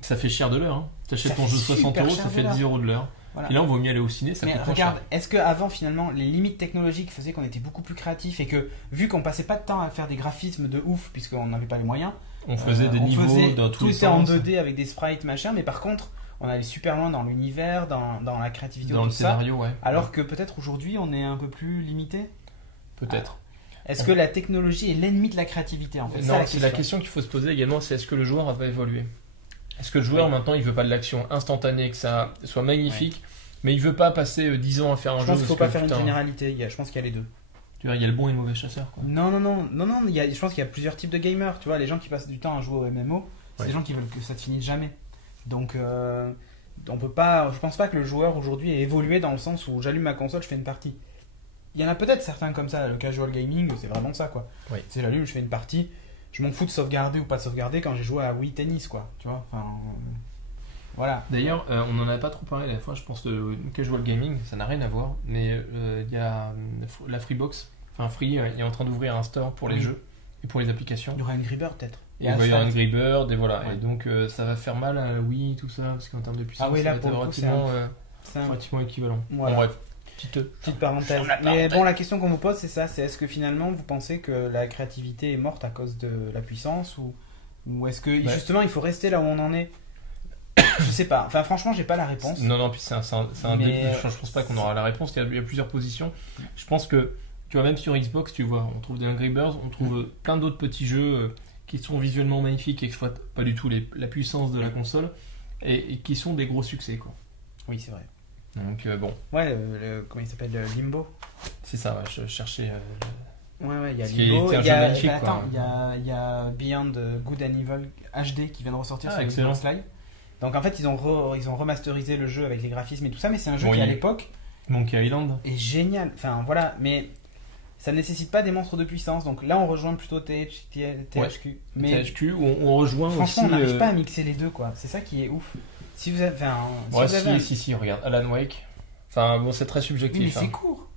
Ça fait cher de l'heure hein. T'achètes ton jeu 60 €, ça fait 10 € de l'heure. Voilà. Et là, on vaut mieux aller au ciné, ça coûte pas regarde, cher. est-ce qu'avant, finalement, les limites technologiques faisaient qu'on était beaucoup plus créatif et que, vu qu'on passait pas de temps à faire des graphismes de ouf, puisqu'on n'avait pas les moyens, on faisait des niveaux dans tous les sens. Tout était en 2D avec des sprites, machin, mais par contre, on allait super loin dans l'univers, dans la créativité, dans le scénario, ouais. Alors que peut-être aujourd'hui, on est un peu plus limité. Peut-être. Est-ce que la technologie est l'ennemi de la créativité en fait? Non, c'est la question qu'il faut se poser également, c'est est-ce que le joueur va évoluer? Est-ce que le joueur maintenant, il veut pas de l'action instantanée, que ça soit magnifique? Mais il veut pas passer 10 ans à faire un jeu. Je pense qu'il faut pas faire une généralité. Je pense qu'il y a les deux. Tu vois, il y a le bon et le mauvais chasseur. Quoi. Non. Je pense qu'il y a plusieurs types de gamers. Tu vois, les gens qui passent du temps à jouer au MMO, c'est des gens qui veulent que ça ne finisse jamais. Donc, on peut pas. Je pense pas que le joueur aujourd'hui ait évolué dans le sens où j'allume ma console, je fais une partie. Il y en a peut-être certains comme ça. Le casual gaming, c'est vraiment ça, quoi. Oui. C'est j'allume, je fais une partie. Je m'en fous de sauvegarder ou pas de sauvegarder quand j'ai joué à Wii Tennis, quoi. Tu vois. Enfin. Voilà. D'ailleurs, on n'en a pas trop parlé la fois, je pense de casual gaming, ça n'a rien à voir, mais il y a la Freebox, enfin Free est en train d'ouvrir un store pour les jeux et pour les applications. Il y aura Angry Bird peut-être. Il va y avoir Angry Bird et voilà, et donc ça va faire mal à Wii, tout ça, parce qu'en termes de puissance, ça va être relativement équivalent. Voilà. Bon, bref. Petite parenthèse. Mais bon, la question qu'on vous pose, c'est ça, c'est est-ce que finalement vous pensez que la créativité est morte à cause de la puissance ou est-ce que justement il faut rester là où on en est? Je sais pas. Enfin, franchement, j'ai pas la réponse. Non, puis c'est un début. Je pense pas qu'on aura la réponse. Il y a plusieurs positions. Je pense que, tu vois, même sur Xbox, tu vois, on trouve des Angry Birds, on trouve plein d'autres petits jeux qui sont visuellement magnifiques, qui exploitent pas du tout la puissance de la console et qui sont des gros succès, quoi. Oui, c'est vrai. Donc, bon. Ouais, comment il s'appelle, Limbo. C'est ça, ouais, je cherchais. Ouais, il y a Ce Limbo. qui était un jeu magnifique, quoi. Il y a Beyond Good and Evil HD qui vient de ressortir sur Xbox Live. Donc en fait, ils ont remasterisé le jeu avec les graphismes et tout ça, mais c'est un jeu qui à l'époque Monkey Island est génial. Enfin voilà, mais ça nécessite pas des monstres de puissance. Donc là, on rejoint plutôt THQ. Mais THQ, on rejoint franchement, aussi. On n'arrive pas à mixer les deux, quoi. C'est ça qui est ouf. Si vous avez, si, regarde, Alan Wake. Enfin bon, c'est très subjectif. Oui, mais c'est court.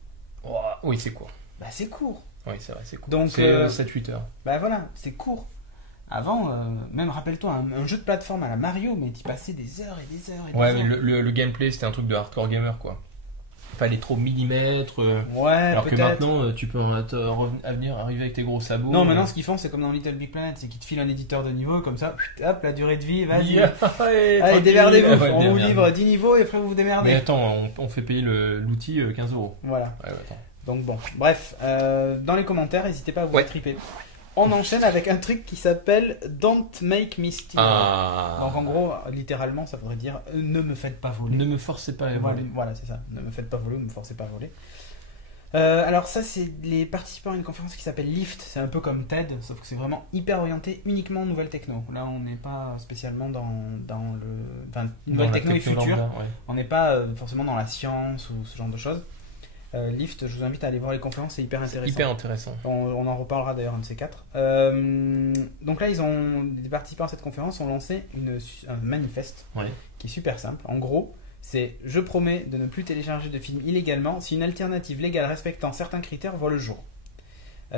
Oh, oui, c'est court. Bah c'est court. Oui, c'est vrai, c'est court. Donc c'est 7-8 heures. Bah voilà, c'est court. Avant, même rappelle-toi, un jeu de plateforme à la Mario, mais t'y passais des heures et des heures et des heures. Ouais, mais le gameplay, c'était un truc de hardcore gamer, quoi. Fallait trop millimètres. Ouais, alors peut-être. que maintenant, tu peux arriver avec tes gros sabots. Non, maintenant, ce qu'ils font, c'est comme dans Little Big Planet, c'est qu'ils te filent un éditeur de niveau, comme ça, hop, la durée de vie, vas-y. Allez, démerdez-vous. On vous livre 10 niveaux et après vous vous démerdez. Mais attends, on fait payer l'outil 15 €. Voilà. Ouais, attends. Donc bon, bref, dans les commentaires, n'hésitez pas à vous triper. On enchaîne avec un truc qui s'appelle Don't Make Me Steal. Donc en gros, littéralement, ça voudrait dire ne me faites pas voler. Ne me forcez pas à voler. Voilà, c'est ça. Ne me faites pas voler ou ne me forcez pas à voler. Alors ça, c'est les participants à une conférence qui s'appelle Lift. C'est un peu comme TED, sauf que c'est vraiment hyper orienté uniquement aux nouvelles techno. Là, on n'est pas spécialement dans le... Enfin, nouvelles techno et futur. Ouais. On n'est pas forcément dans la science ou ce genre de choses. Lift, je vous invite à aller voir les conférences, c'est hyper intéressant. Hyper intéressant. On en reparlera d'ailleurs un de ces quatre. Donc là, les participants à cette conférence ont lancé un manifeste qui est super simple. En gros, c'est « Je promets de ne plus télécharger de films illégalement si une alternative légale respectant certains critères voit le jour. »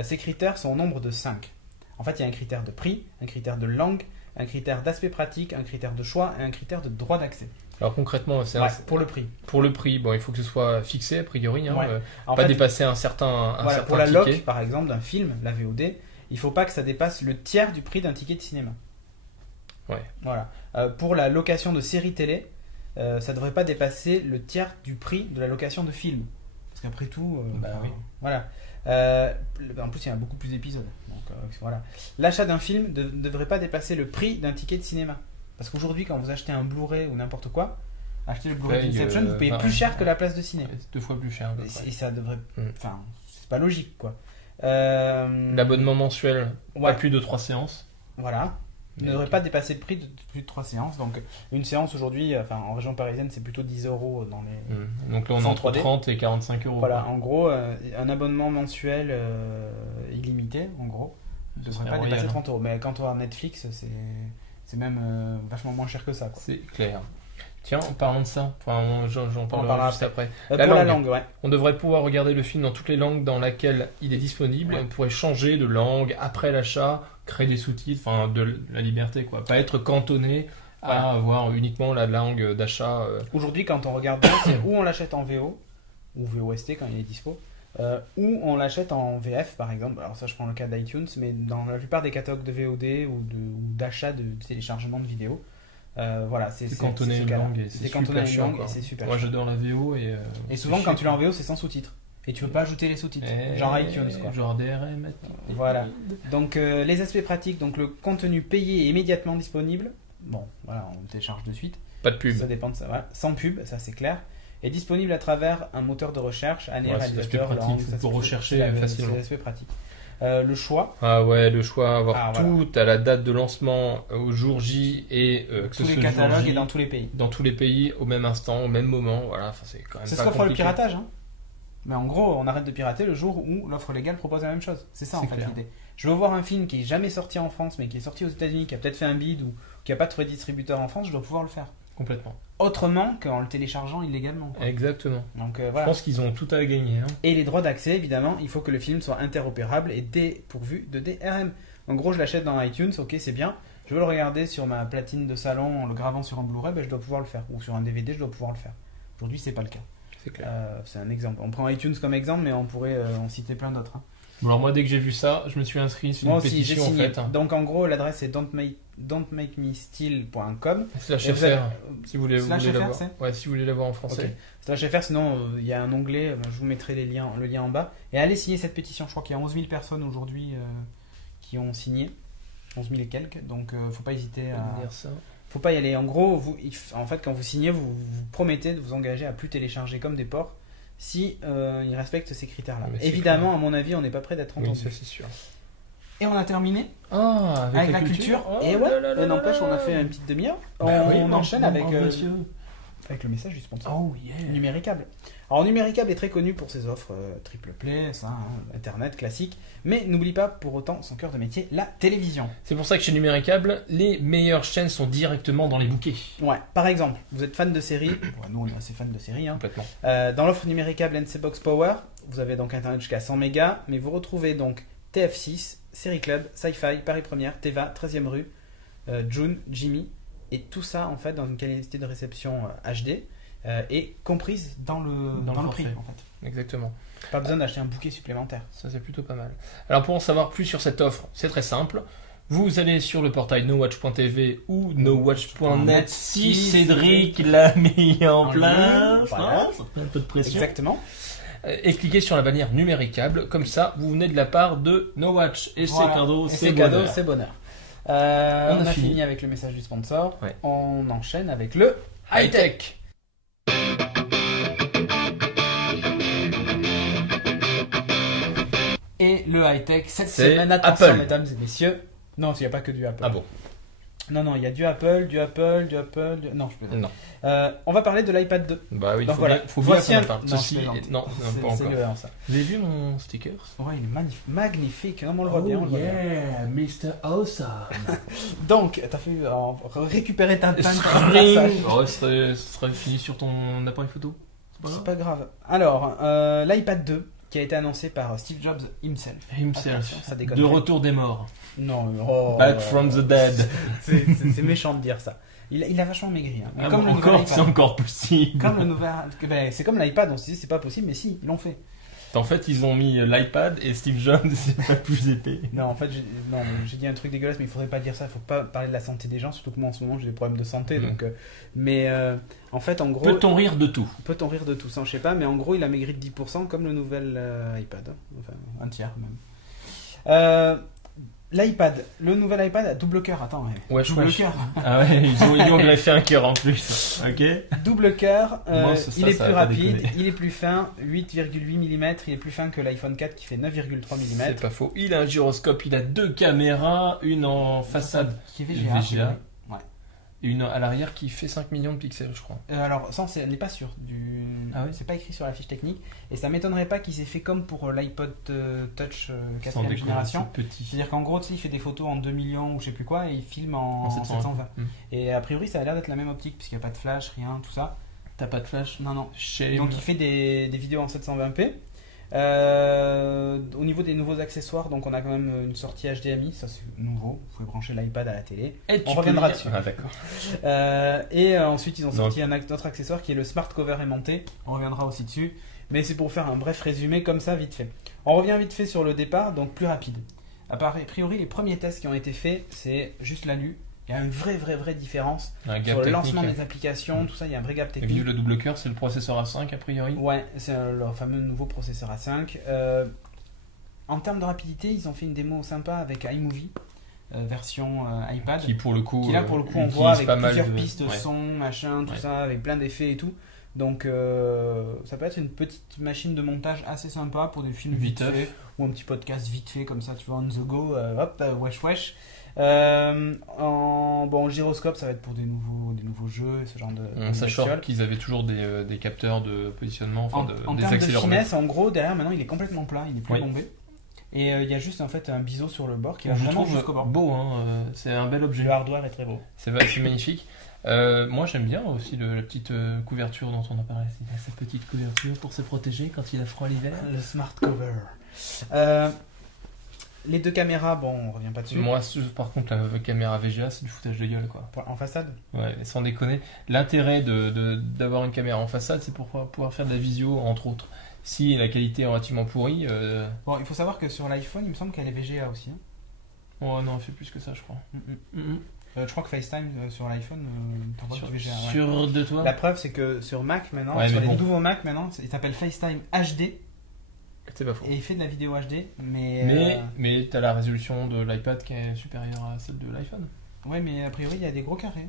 Ces critères sont au nombre de 5. En fait, il y a un critère de prix, un critère de langue, un critère d'aspect pratique, un critère de choix et un critère de droit d'accès. Alors concrètement, c'est pour le prix. Pour le prix, bon, il faut que ce soit fixé a priori, pas dépasser un certain pour la ticket. loc, par exemple, d'un film, la VOD, il ne faut pas que ça dépasse le tiers du prix d'un ticket de cinéma. Ouais. Voilà. Pour la location de séries télé, ça ne devrait pas dépasser le tiers du prix de la location de film. Parce qu'après tout, oui. Voilà. En plus, il y a beaucoup plus d'épisodes. Donc, voilà. L'achat d'un film ne devrait pas dépasser le prix d'un ticket de cinéma. Parce qu'aujourd'hui, quand vous achetez un Blu-ray ou n'importe quoi, acheter le Blu-ray d'Inception, vous payez plus cher que la place de ciné. 2 fois plus cher. Et ça devrait... Enfin, c'est pas logique, quoi. L'abonnement mensuel, pas plus de 3 séances. Voilà. Ne devrait pas dépasser le prix de plus de 3 séances. Donc, une séance aujourd'hui, en région parisienne, c'est plutôt 10 € dans les... Donc là, on est entre 30 et 45 €. Voilà, en gros, un abonnement mensuel illimité, en gros, ne devrait pas dépasser 30 €. Mais quand on a Netflix, c'est même vachement moins cher que ça, quoi. C'est clair. Tiens, en parlant de ça, j'en parlerai juste après. La langue, ouais. On devrait pouvoir regarder le film dans toutes les langues dans lesquelles il est disponible. Ouais. On pourrait changer de langue après l'achat, créer des sous-titres, de la liberté, quoi. Pas être cantonné à avoir uniquement la langue d'achat. Aujourd'hui, quand on regarde, c'est où on l'achète en VO, ou VOST quand il est dispo, ou on l'achète en VF, par exemple. Alors ça, je prends le cas d'iTunes, mais dans la plupart des catalogues de VOD ou d'achat de téléchargement de vidéos, voilà, c'est cantonné une langue et c'est cantonné une langue et c'est super. Moi, j'adore la VO et souvent quand tu l'as en VO, c'est sans sous-titres. Et tu peux pas ajouter les sous-titres, genre iTunes, quoi. Genre DRM. Voilà. Donc les aspects pratiques, donc le contenu payé est immédiatement disponible. Bon, voilà, on le télécharge de suite. Pas de pub. Ça dépend de ça. Voilà. Sans pub, ça c'est clair. Est disponible à travers un moteur de recherche, année, réalisateur, langue. Pour rechercher facilement. C'est l'aspect pratique. Le choix. Ah ouais, le choix, avoir tout à la date de lancement, au jour J et tous les catalogues et dans tous les pays. Dans tous les pays, au même instant, au même moment. Voilà, c'est quand même. C'est ce qu'offre le piratage, hein. Mais en gros, on arrête de pirater le jour où l'offre légale propose la même chose. C'est ça en fait l'idée. Je veux voir un film qui est jamais sorti en France, mais qui est sorti aux États-Unis, qui a peut-être fait un bid ou qui a pas trouvé de distributeur en France, je dois pouvoir le faire. Complètement. Autrement qu'en le téléchargeant illégalement, quoi. Exactement. Donc voilà. Je pense qu'ils ont tout à gagner. Hein. Et les droits d'accès, évidemment, il faut que le film soit interopérable et dépourvu de DRM. En gros, je l'achète dans iTunes, ok, c'est bien. Je veux le regarder sur ma platine de salon en le gravant sur un Blu-ray, je dois pouvoir le faire. Ou sur un DVD, je dois pouvoir le faire. Aujourd'hui, c'est pas le cas. C'est clair. C'est un exemple. On prend iTunes comme exemple, mais on pourrait en citer plein d'autres. Hein. Bon, alors moi, dès que j'ai vu ça, je me suis inscrit sur une pétition en fait. Donc en gros, l'adresse est don'tmakemesteal.com. /fr, si vous voulez l'avoir. Ouais, si vous voulez l'avoir en français. Okay. /fr, sinon il y a un onglet, je vous mettrai le lien en bas. Et allez signer cette pétition. Je crois qu'il y a 11 000 personnes aujourd'hui qui ont signé. 11 000 et quelques. Donc faut pas hésiter à dire ça. Faut pas y aller. En gros, en fait, quand vous signez, vous promettez de vous engager à plus télécharger comme des porcs si ils respectent ces critères-là. Évidemment, à mon avis, on n'est pas prêt d'être entendu. Oui, c'est sûr. Et on a terminé avec la culture. Et ouais, n'empêche, on a fait une petite demi-heure. On enchaîne avec le message du sponsor. Oh yeah. Numéricable. Alors Numéricable est très connu pour ses offres triple play, internet classique, mais n'oublie pas pour autant son cœur de métier, la télévision. C'est pour ça que chez Numéricable, les meilleures chaînes sont directement dans les bouquets. Ouais, par exemple, vous êtes fan de séries, nous on est assez fan de séries, complètement. Dans l'offre Numéricable NC Box Power, vous avez donc internet jusqu'à 100 mégas, mais vous retrouvez donc TF6, Série Club, Sci-Fi, Paris Première, Teva, 13e rue, June, Jimmy, et tout ça en fait dans une qualité de réception HD. Et comprise dans le prix en fait. Exactement. Pas besoin d'acheter un bouquet supplémentaire. Ça c'est plutôt pas mal. Alors pour en savoir plus sur cette offre, c'est très simple. Vous allez sur le portail nowatch.tv ou nowatch.net si Cédric l'a mis en place. Voilà. Ça fait un peu de pression. Exactement. Et cliquez sur la bannière Numéricable. Comme ça, vous venez de la part de NoWatch. Et voilà. C'est cadeau, c'est bonheur. On a fini avec le message du sponsor. Ouais. On enchaîne avec le high-tech. Et le high-tech, cette c'est semaine, attention Apple. mesdames et messieurs. Non, il n'y a pas que du Apple. Ah bon? Non, il y a du Apple. Non, je peux Non. On va parler de l'iPad 2. Bah oui, donc faut bien qu'on en parle. Non, non, pas encore. Ça. Vous avez vu mon sticker? Ouais, il est magnifique. Non, on le voit bien. Oh yeah, Mr. Awesome. Donc, t'as fait récupérer ta panne. Ce serait fini sur ton appareil photo. C'est pas grave. Alors, l'iPad 2 qui a été annoncé par Steve Jobs himself. Ça déconne. De retour des morts. Non, Back from the dead. C'est méchant de dire ça. Il a vachement maigri. Hein. Ah comme c'est encore possible. Comme le nouvel, c'est comme l'iPad, on se dit c'est pas possible, mais si, ils l'ont fait. En fait, ils ont mis l'iPad et Steve Jobs, c'est pas plus épais. Non, en fait, j'ai dit un truc dégueulasse, mais il faudrait pas dire ça. Il faut pas parler de la santé des gens, surtout que moi en ce moment j'ai des problèmes de santé. Donc, en fait, en gros. Peut-on rire de tout? Peut-on rire de tout? Ça, je sais pas, mais en gros, il a maigri de 10%, comme le nouvel iPad. Enfin, un tiers même. L'iPad, le nouvel iPad a double cœur. Attends, double cœur. Ah ouais, ils ont greffé un cœur en plus. Ok. Double cœur. Il est plus rapide, déconné. il est plus fin, 8,8 mm. Il est plus fin que l'iPhone 4 qui fait 9,3 mm. C'est pas faux. Il a un gyroscope, il a deux caméras, une en façade qui est VGA. Ouais. Et une à l'arrière qui fait 5 millions de pixels, je crois. Alors, ça, on n'est pas sûr. Ah oui, c'est pas écrit sur la fiche technique. Et ça m'étonnerait pas qu'il s'est fait comme pour l'iPod Touch 4ème génération. C'est-à-dire qu'en gros, il fait des photos en 2 millions ou je sais plus quoi et il filme en 720. Et a priori, ça a l'air d'être la même optique puisqu'il n'y a pas de flash, rien, tout ça. T'as pas de flash? Non. Shame. Donc, il fait des vidéos en 720p. Au niveau des nouveaux accessoires, donc on a quand même une sortie HDMI, ça c'est nouveau, vous pouvez brancher l'iPad à la télé. On reviendra dessus. Ah d'accord. Et ensuite ils ont sorti un autre accessoire qui est le Smart Cover aimanté, on reviendra aussi dessus, mais c'est pour faire un bref résumé comme ça vite fait. On revient vite fait sur le départ, donc plus rapide. A priori les premiers tests qui ont été faits, c'est juste l'alu. Il y a une vraie différence sur le lancement des applications, tout ça, il y a un vrai gap technique. Vive le double cœur, c'est le processeur A5 a priori. Ouais, c'est leur fameux nouveau processeur A5. En termes de rapidité, ils ont fait une démo sympa avec iMovie, version iPad. Qui pour le coup, là pour le coup on voit avec plusieurs pistes de son, machin, tout ça, avec plein d'effets et tout. Donc ça peut être une petite machine de montage assez sympa pour des films vite fait, ou un petit podcast vite fait comme ça, tu vois, on the go, wesh. En gyroscope, ça va être pour des nouveaux jeux, ce genre de sachant qu'ils avaient toujours des capteurs de positionnement, en des termes de accéléromètres. finesse, en gros, derrière maintenant il est complètement plat, il n'est plus bombé. Et il y a juste en fait un biseau sur le bord qui va vraiment jusqu'au bord. Beau, hein, c'est un bel objet. Le hardware est très beau. C'est magnifique. Moi j'aime bien aussi la petite couverture dont on a parlé. Il a sa petite couverture pour se protéger quand il a froid l'hiver. Le smart cover. les deux caméras, bon, on revient pas dessus. Moi, par contre, la caméra VGA, c'est du foutage de gueule, quoi. En façade. Ouais, sans déconner. L'intérêt d'avoir une caméra en façade, c'est pour pouvoir faire de la visio, entre autres. Si la qualité est relativement pourrie... Bon, il faut savoir que sur l'iPhone, il me semble qu'elle est VGA aussi. Hein. Oh non, elle fait plus que ça, je crois. Je crois que FaceTime sur l'iPhone, t'envoie du VGA. Ouais. Sur de toi. La preuve, c'est que sur Mac maintenant, sur les nouveaux Mac maintenant, il s'appelle FaceTime HD. C'est pas faux. Et il fait de la vidéo HD, mais t'as la résolution de l'iPad qui est supérieure à celle de l'iPhone. Ouais, mais a priori, il y a des gros carrés.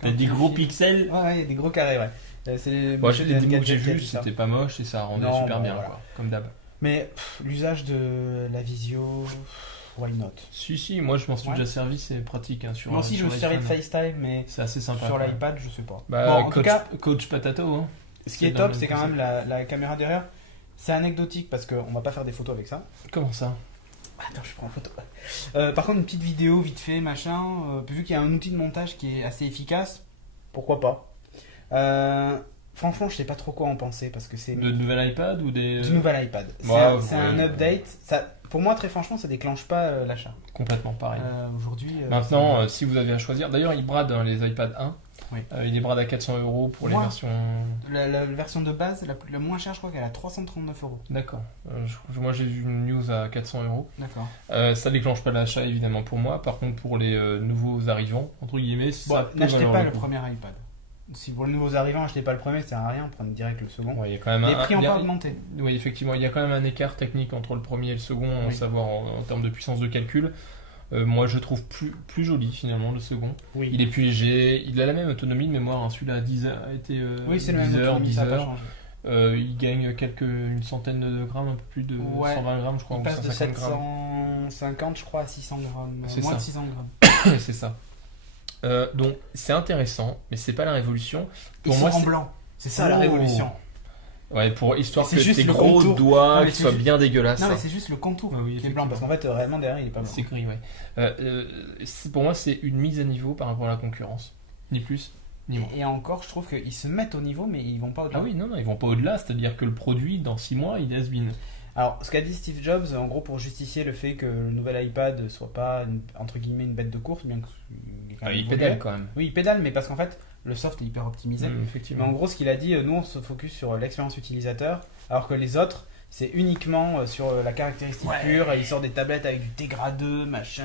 T'as des gros pixels. Ouais, il y a des gros carrés, ouais. Moi, j'ai des démos que j'ai vues, c'était pas moche et ça rendait super bien, voilà. quoi, comme d'hab. Mais l'usage de la visio, why not? Si, moi je m'en suis déjà servi, c'est pratique. Hein, moi aussi, je me suis servi de FaceTime, mais c'est assez sympa. Sur l'iPad, je sais pas. En tout cas, Coach Patato. Hein, ce qui est top, c'est quand même la caméra derrière. C'est anecdotique parce qu'on va pas faire des photos avec ça. Comment ça? Attends, je prends en photo. Par contre, une petite vidéo vite fait, machin. Vu qu'il y a un outil de montage qui est assez efficace, pourquoi pas. Franchement, je sais pas trop quoi en penser parce que c'est. De nouvel iPad ou des. Du nouvel iPad. C'est un update. Ça, pour moi, très franchement, ça déclenche pas l'achat. Complètement pareil. Aujourd'hui. Maintenant, si vous avez à choisir, d'ailleurs, ils bradent les iPad 1. Oui. Il les brade à 400 € pour les versions. La version de base, la moins chère, je crois qu'elle a 339 €. D'accord. Moi, j'ai vu une news à 400 €. D'accord. Ça déclenche pas l'achat évidemment pour moi. Par contre, pour les nouveaux arrivants, entre guillemets, n'achetez pas le premier iPad. Si pour les nouveaux arrivants, achetez pas le premier, ça sert à rien. Prenez direct le second. Ouais, y a quand même les prix ont pas augmenté. Oui, effectivement, il y a quand même un écart technique entre le premier et le second, à savoir en termes de puissance de calcul. Moi, je trouve plus joli finalement le second. Oui. Il est plus léger, il a la même autonomie de mémoire. Hein. Celui-là a été oui, c'est 10 heures, 10 heures. Il gagne une centaine de grammes, un peu plus de 120 grammes, je crois. Il passe de 750, je crois, à 600 grammes. Moins de 600 grammes. C'est ça. Donc c'est intéressant, mais c'est pas la révolution. Pour moi, en blanc. C'est ça la révolution. Ouais, histoire que tes gros doigts soient bien dégueulasses. Non, mais c'est juste le contour qui est blanc, parce qu'en fait, réellement derrière, il est pas blanc. C'est gris, ouais. Pour moi, c'est une mise à niveau par rapport à la concurrence. Ni plus, ni moins. Et encore, je trouve qu'ils se mettent au niveau, mais ils vont pas au-delà. Ah oui, non, ils vont pas au-delà, c'est-à-dire que le produit, dans 6 mois, il est has-been. Alors, ce qu'a dit Steve Jobs, en gros, pour justifier le fait que le nouvel iPad soit pas, entre guillemets, une bête de course, bien que il pédale quand même. Oui, il pédale, mais parce qu'en fait, le soft est hyper optimisé. Effectivement. Mais en gros, ce qu'il a dit, nous, on se focus sur l'expérience utilisateur, alors que les autres, c'est uniquement sur la caractéristique pure. Il sort des tablettes avec du Tegra 2, machin,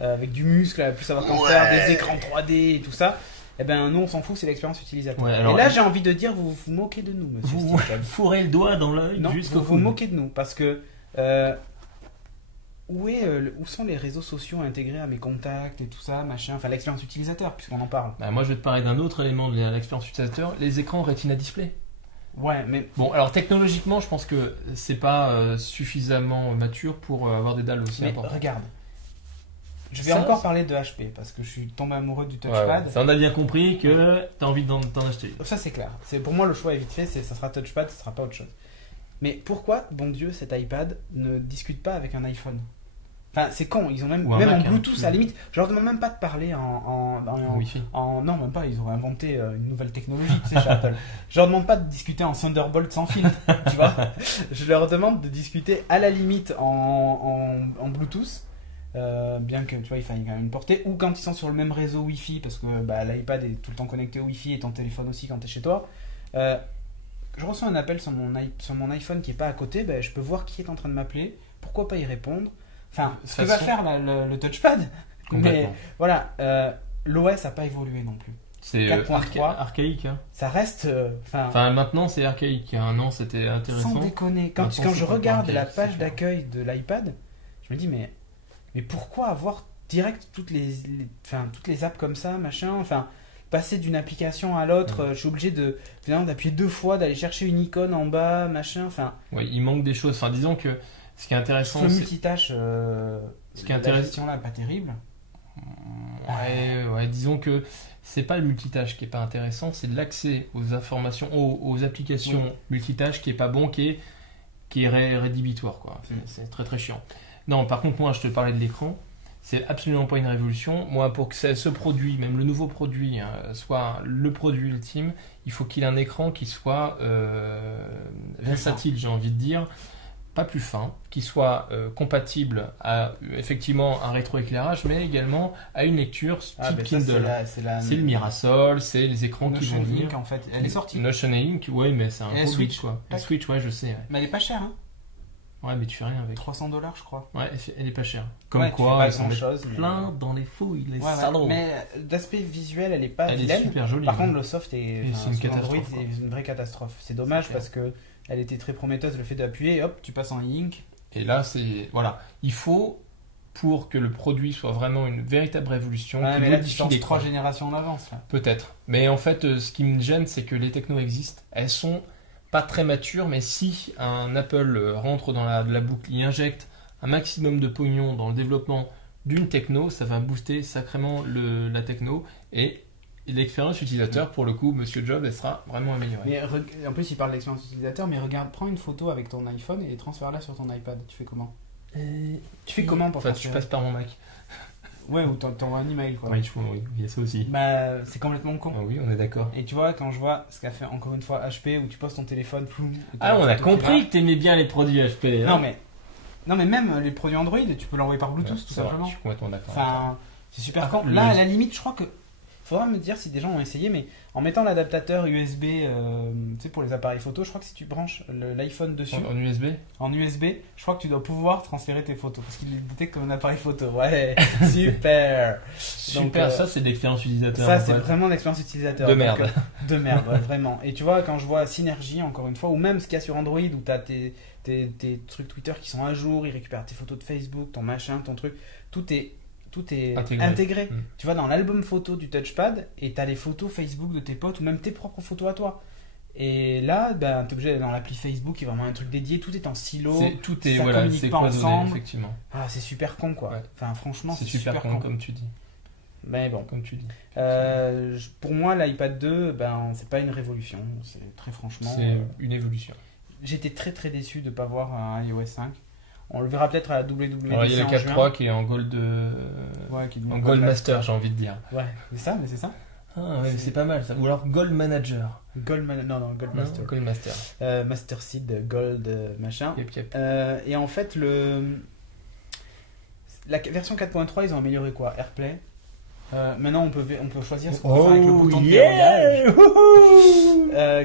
avec du muscle, plus savoir qu'en faire, des écrans 3D et tout ça. Eh ben, nous, on s'en fout, c'est l'expérience utilisateur. Alors, et là, j'ai envie de dire, vous vous moquez de nous, monsieur. Vous fourrez le doigt dans l'œil. Non, vous vous moquez de nous, parce que où sont les réseaux sociaux intégrés à mes contacts et tout ça, machin, enfin l'expérience utilisateur, puisqu'on en parle. Moi, je vais te parler d'un autre élément de l'expérience utilisateur, les écrans Retina Display. Ouais, mais bon, alors technologiquement, je pense que c'est pas suffisamment mature pour avoir des dalles aussi importantes. Regarde. Je vais encore parler de HP parce que je suis tombé amoureux du touchpad. Ça, on a bien compris que t'as envie d'en acheter. Ça, c'est clair. Pour moi, le choix est vite fait. Ça sera touchpad, ça sera pas autre chose. Mais pourquoi, bon Dieu, cet iPad ne discute pas avec un iPhone? Enfin, c'est con. Ils ont même en Bluetooth, à la limite. Je leur demande même pas de parler en Wi-Fi. Non, même pas. Ils auraient inventé une nouvelle technologie, tu sais, chez Apple. Je leur demande pas de discuter en Thunderbolt sans fil, tu vois. Je leur demande de discuter à la limite en Bluetooth. Bien que tu vois, il faille quand même une portée, ou quand ils sont sur le même réseau Wi-Fi, parce que l'iPad est tout le temps connecté au Wi-Fi et ton téléphone aussi quand tu es chez toi. Je reçois un appel sur mon iPhone qui est pas à côté, je peux voir qui est en train de m'appeler, pourquoi pas y répondre. Enfin, ce que va faire le touchpad. Mais voilà, l'OS n'a pas évolué non plus. C'est 4.3 archaïque. Hein. Ça reste. Enfin, maintenant c'est archaïque. Il y a un an c'était intéressant. Sans déconner. Quand je regarde la page d'accueil de l'iPad, je me dis mais pourquoi avoir direct toutes les apps comme ça, machin, enfin, passer d'une application à l'autre, je suis obligé d'appuyer 2 fois, d'aller chercher une icône en bas, machin, enfin. Oui, il manque des choses. Enfin, disons que ce qui est intéressant, le multitâche, ce qui est intéressant là, pas terrible. Ouais, disons que c'est pas le multitâche qui est pas intéressant, c'est l'accès aux informations, aux applications multitâche qui est pas bon, qui est rédhibitoire, quoi. C'est très très chiant. Non, par contre, moi, je te parlais de l'écran. C'est absolument pas une révolution. Moi, pour que ce produit, même le nouveau produit, soit le produit ultime, il faut qu'il ait un écran qui soit versatile, j'ai envie de dire. pas plus fin, qui soit compatible à effectivement un rétroéclairage, mais également à une lecture type Kindle. C'est le Mirasol, c'est les écrans qui vont venir. En fait, elle est sortie. Notion Ink, ouais, mais c'est un gros Switch quoi. La Switch, ouais, je sais. Ouais. Mais elle est pas chère, hein. Ouais, mais tu fais rien avec. $300, je crois. Ouais, elle est pas chère. Comme quoi, ils sont plein dans les fouilles, les salons. Mais d'aspect visuel, elle est pas vilaine. Elle est super jolie. Par contre, le soft c'est une catastrophe. C'est une vraie catastrophe. C'est dommage parce que elle était très prometteuse, le fait d'appuyer, hop, tu passes en e-ink. Et là, c'est voilà, il faut pour que le produit soit vraiment une véritable révolution. Mais là, tu changes 3 générations en avance. Peut-être. Mais en fait, ce qui me gêne, c'est que les technos existent. Elles sont pas très matures, mais si un Apple rentre dans la boucle, il injecte un maximum de pognon dans le développement d'une techno, ça va booster sacrément la techno et l'expérience utilisateur. Pour le coup, Monsieur Jobs, elle sera vraiment améliorée. Mais en plus, il parle d'expérience utilisateur, mais regarde, prends une photo avec ton iPhone et transfère-la sur ton iPad. Tu fais comment Tu fais comment pour faire ça? Tu passes par mon Mac. Ouais, ou t'envoies un email quoi. Oui, il y a ça aussi. Bah, c'est complètement con. Ah oui, on est d'accord. Et tu vois, quand je vois ce qu'a fait encore une fois HP, où tu poses ton téléphone, ploum. Ah, on a compris que t'aimais bien les produits HP. Hein. Non, mais même les produits Android, tu peux l'envoyer par Bluetooth tout simplement. Je suis complètement d'accord. Enfin, c'est super con. Là, à la limite, je crois que faudra me dire si des gens ont essayé, mais en mettant l'adaptateur USB, tu sais, pour les appareils photo, je crois que si tu branches l'iPhone dessus en USB, je crois que tu dois pouvoir transférer tes photos parce qu'il est détecte comme un appareil photo. Ouais, super. Super, donc, ça c'est de l'expérience utilisateur. Ça c'est vraiment l'expérience utilisateur. De merde. De merde, ouais, vraiment. Et tu vois, quand je vois Synergy, encore une fois, ou même ce qu'il y a sur Android, où tu as tes trucs Twitter qui sont à jour, ils récupèrent tes photos de Facebook, ton machin, ton truc, tout est intégré. Tu vas dans l'album photo du touchpad et tu as les photos Facebook de tes potes ou même tes propres photos à toi. Et là, ben, tu es obligé d'aller dans l'appli Facebook qui est vraiment un truc dédié, tout est en silo, ça communique pas ensemble. Effectivement. Ah, c'est super con quoi. Ouais. Enfin, franchement, c'est super con comme tu dis. Mais bon, comme tu dis. Pour moi, l'iPad 2, ben, c'est pas une révolution, c'est très franchement. C'est une évolution. J'étais très très déçu de ne pas voir un iOS 5. On le verra peut-être à la WWDC. Alors, il y a le 4.3 qui est en Gold, en Gold Master, j'ai envie de dire. Ouais, c'est ça, mais c'est ça. Ah ouais, c'est pas mal ça. Ou alors Gold Manager. Gold Master. Gold Master. Master Seed, Gold, machin. Yep. Et en fait, la version 4.3, ils ont amélioré quoi? AirPlay. Maintenant, on peut choisir ce qu'on veut faire avec le bouton de verrouillage.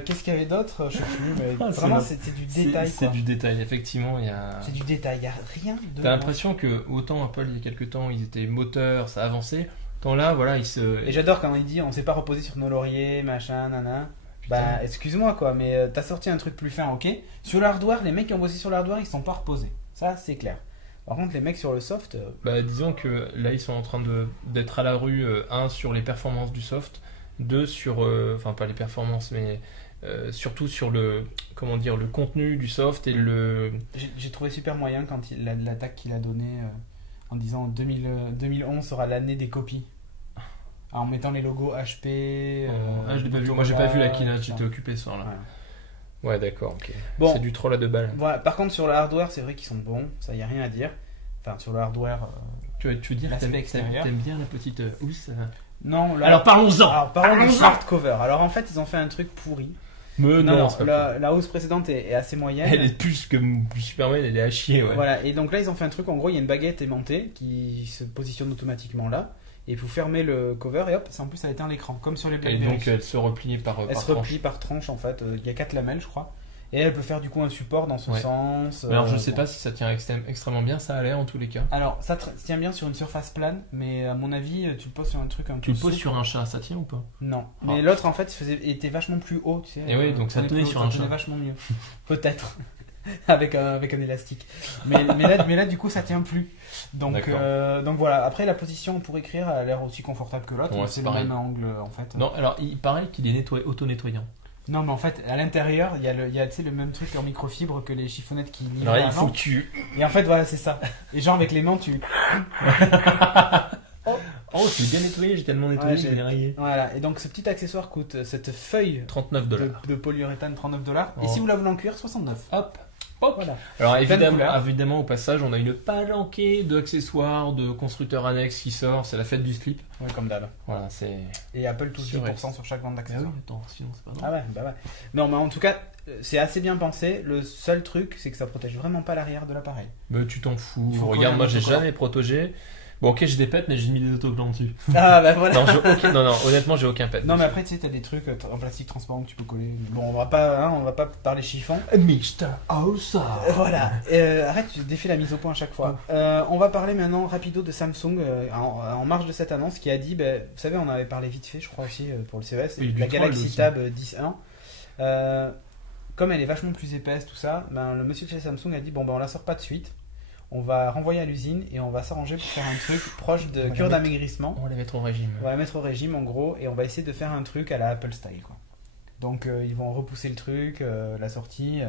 Qu'est-ce qu'il y avait d'autre? Je sais plus, mais vraiment, c'est du détail. C'est du détail, effectivement. C'est du détail, il n'y a rien de. T'as l'impression que, autant Apple, il y a quelques temps, ils étaient moteurs, ça avançait. Tant là, voilà, Et j'adore quand il dit on s'est pas reposé sur nos lauriers, machin, nana. Bah, excuse-moi, quoi, mais t'as sorti un truc plus fin, ok. Sur le hardware, les mecs qui ont bossé sur le hardware, ils sont pas reposés. Ça, c'est clair. Par contre, les mecs sur le soft... Bah, disons que là, ils sont en train d'être à la rue, 1 sur les performances du soft, 2 sur... Enfin, pas les performances, mais surtout sur le contenu du soft et le... J'ai trouvé super moyen quand l'attaque qu'il a donnée en disant 2011 sera l'année des copies. En mettant les logos HP... je l'ai pas vu. Moi, j'ai pas vu la keynote, j'étais occupé ce soir-là. Ouais, d'accord, ok. Bon, c'est du troll à 2 balles. Voilà. Par contre, sur le hardware, c'est vrai qu'ils sont bons, ça y a rien à dire. Enfin, sur le hardware. Tu veux dire que t'aimes bien la petite housse? Non, là. Alors parlons-en. Parlons du smart cover. Alors en fait, ils ont fait un truc pourri. Mais non, la housse précédente est assez moyenne. Elle est plus que Superman, elle est à chier, ouais. Voilà, et donc là, ils ont fait un truc, en gros, il y a une baguette aimantée qui se positionne automatiquement là. Et vous fermez le cover et hop, en plus, ça éteint l'écran, comme sur les BlackBerry. Et donc, elle se replie par tranche. Elle se replie par tranche, en fait. Il y a 4 lamelles, je crois. Et elle peut faire du coup un support dans ce sens. Alors je sais pas si ça tient extrêmement bien, ça a l'air en tous les cas. Alors ça tient bien sur une surface plane, mais à mon avis tu le poses sur un truc un peu. Tu le poses sur un chat, ça tient ou pas? Non. Mais l'autre en fait était vachement plus haut, tu sais. Et oui, donc ça tenait sur un chat. Vachement mieux. Peut-être. avec un élastique. Mais là du coup ça tient plus. Donc voilà. Après la position pour écrire a l'air aussi confortable que l'autre. C'est le même angle en fait. Non, alors il paraît qu'il est auto-nettoyant. Non, mais en fait, à l'intérieur, il y a le même truc en microfibre que les chiffonnettes qui livrent. Alors, il faut que tu... Et en fait, voilà, c'est ça. Et genre, avec les mains, tu... Oh, je l'ai bien nettoyé, j'ai tellement nettoyé, j'ai rayé. Voilà, et donc ce petit accessoire coûte, cette feuille $39 de polyuréthane, $39. Et si vous la voulez en cuir, 69. Hop. Voilà. Alors évidemment, au passage, on a une palanquée d'accessoires, de constructeurs annexes qui sort. C'est la fête du slip. Ouais, comme d'hab. Voilà, c'est. Et Apple touche 10% sur chaque vente d'accessoires. Ah oui, attends, sinon c'est pas drôle. Ah ouais, bah ouais. Non, mais en tout cas, c'est assez bien pensé. Le seul truc, c'est que ça protège vraiment pas l'arrière de l'appareil. Mais tu t'en fous. Faut Regarde, moi j'ai autocollant. jamais protégé. Bon, ok, j'ai des pets, mais j'ai mis des autocollants dessus. Ah bah voilà. Non, honnêtement, j'ai aucun pet. Non, mais après, tu sais, t'as des trucs en plastique transparent que tu peux coller. Bon, on va pas parler chiffon. Mr. Osa. Voilà. Arrête, tu défais la mise au point à chaque fois. On va parler maintenant rapido de Samsung en marge de cette annonce qui a dit, vous savez, on avait parlé vite fait, je crois aussi pour le CES, Et la du Galaxy aussi. Tab 10.1. Comme elle est vachement plus épaisse, tout ça, le monsieur de chez Samsung a dit, on la sort pas de suite. On va renvoyer à l'usine et on va s'arranger pour faire un truc proche de cure d'amaigrissement. On va les mettre au régime. On va la mettre au régime en gros et on va essayer de faire un truc à la Apple Style quoi. Donc ils vont repousser le truc, la sortie.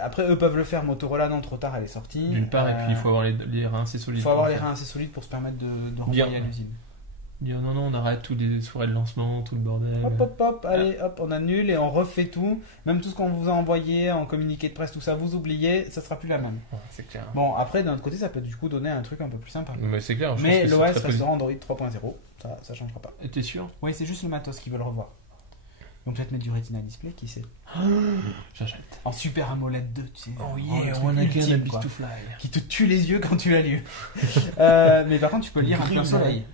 Après eux peuvent le faire, Motorola non, trop tard elle est sortie. D'une part, et puis il faut avoir les reins assez solides. Il faut avoir les reins assez solides pour se permettre de renvoyer à l'usine. Dire non, on arrête tous les soirées de lancement, tout le bordel. Hop, allez, hop, on annule et on refait tout. Même tout ce qu'on vous a envoyé en communiqué de presse, tout ça, vous oubliez, ça sera plus la même. Ouais, c'est clair. Bon, après, d'un autre côté, ça peut du coup donner un truc un peu plus sympa. Mais c'est clair. Mais je pense que l'OS c'est très restera Android 3.0, ça changera pas. Et t'es sûr? Oui, c'est juste le matos qui veut le revoir. Ils vont peut-être mettre du Retina Display, qui sait. J'achète. En Super AMOLED 2, tu sais. Oh le yeah, truc one again, ultime, a bit quoi. to fly. Qui te tue les yeux quand tu l'as lu. Mais par contre, tu peux lire en plein soleil.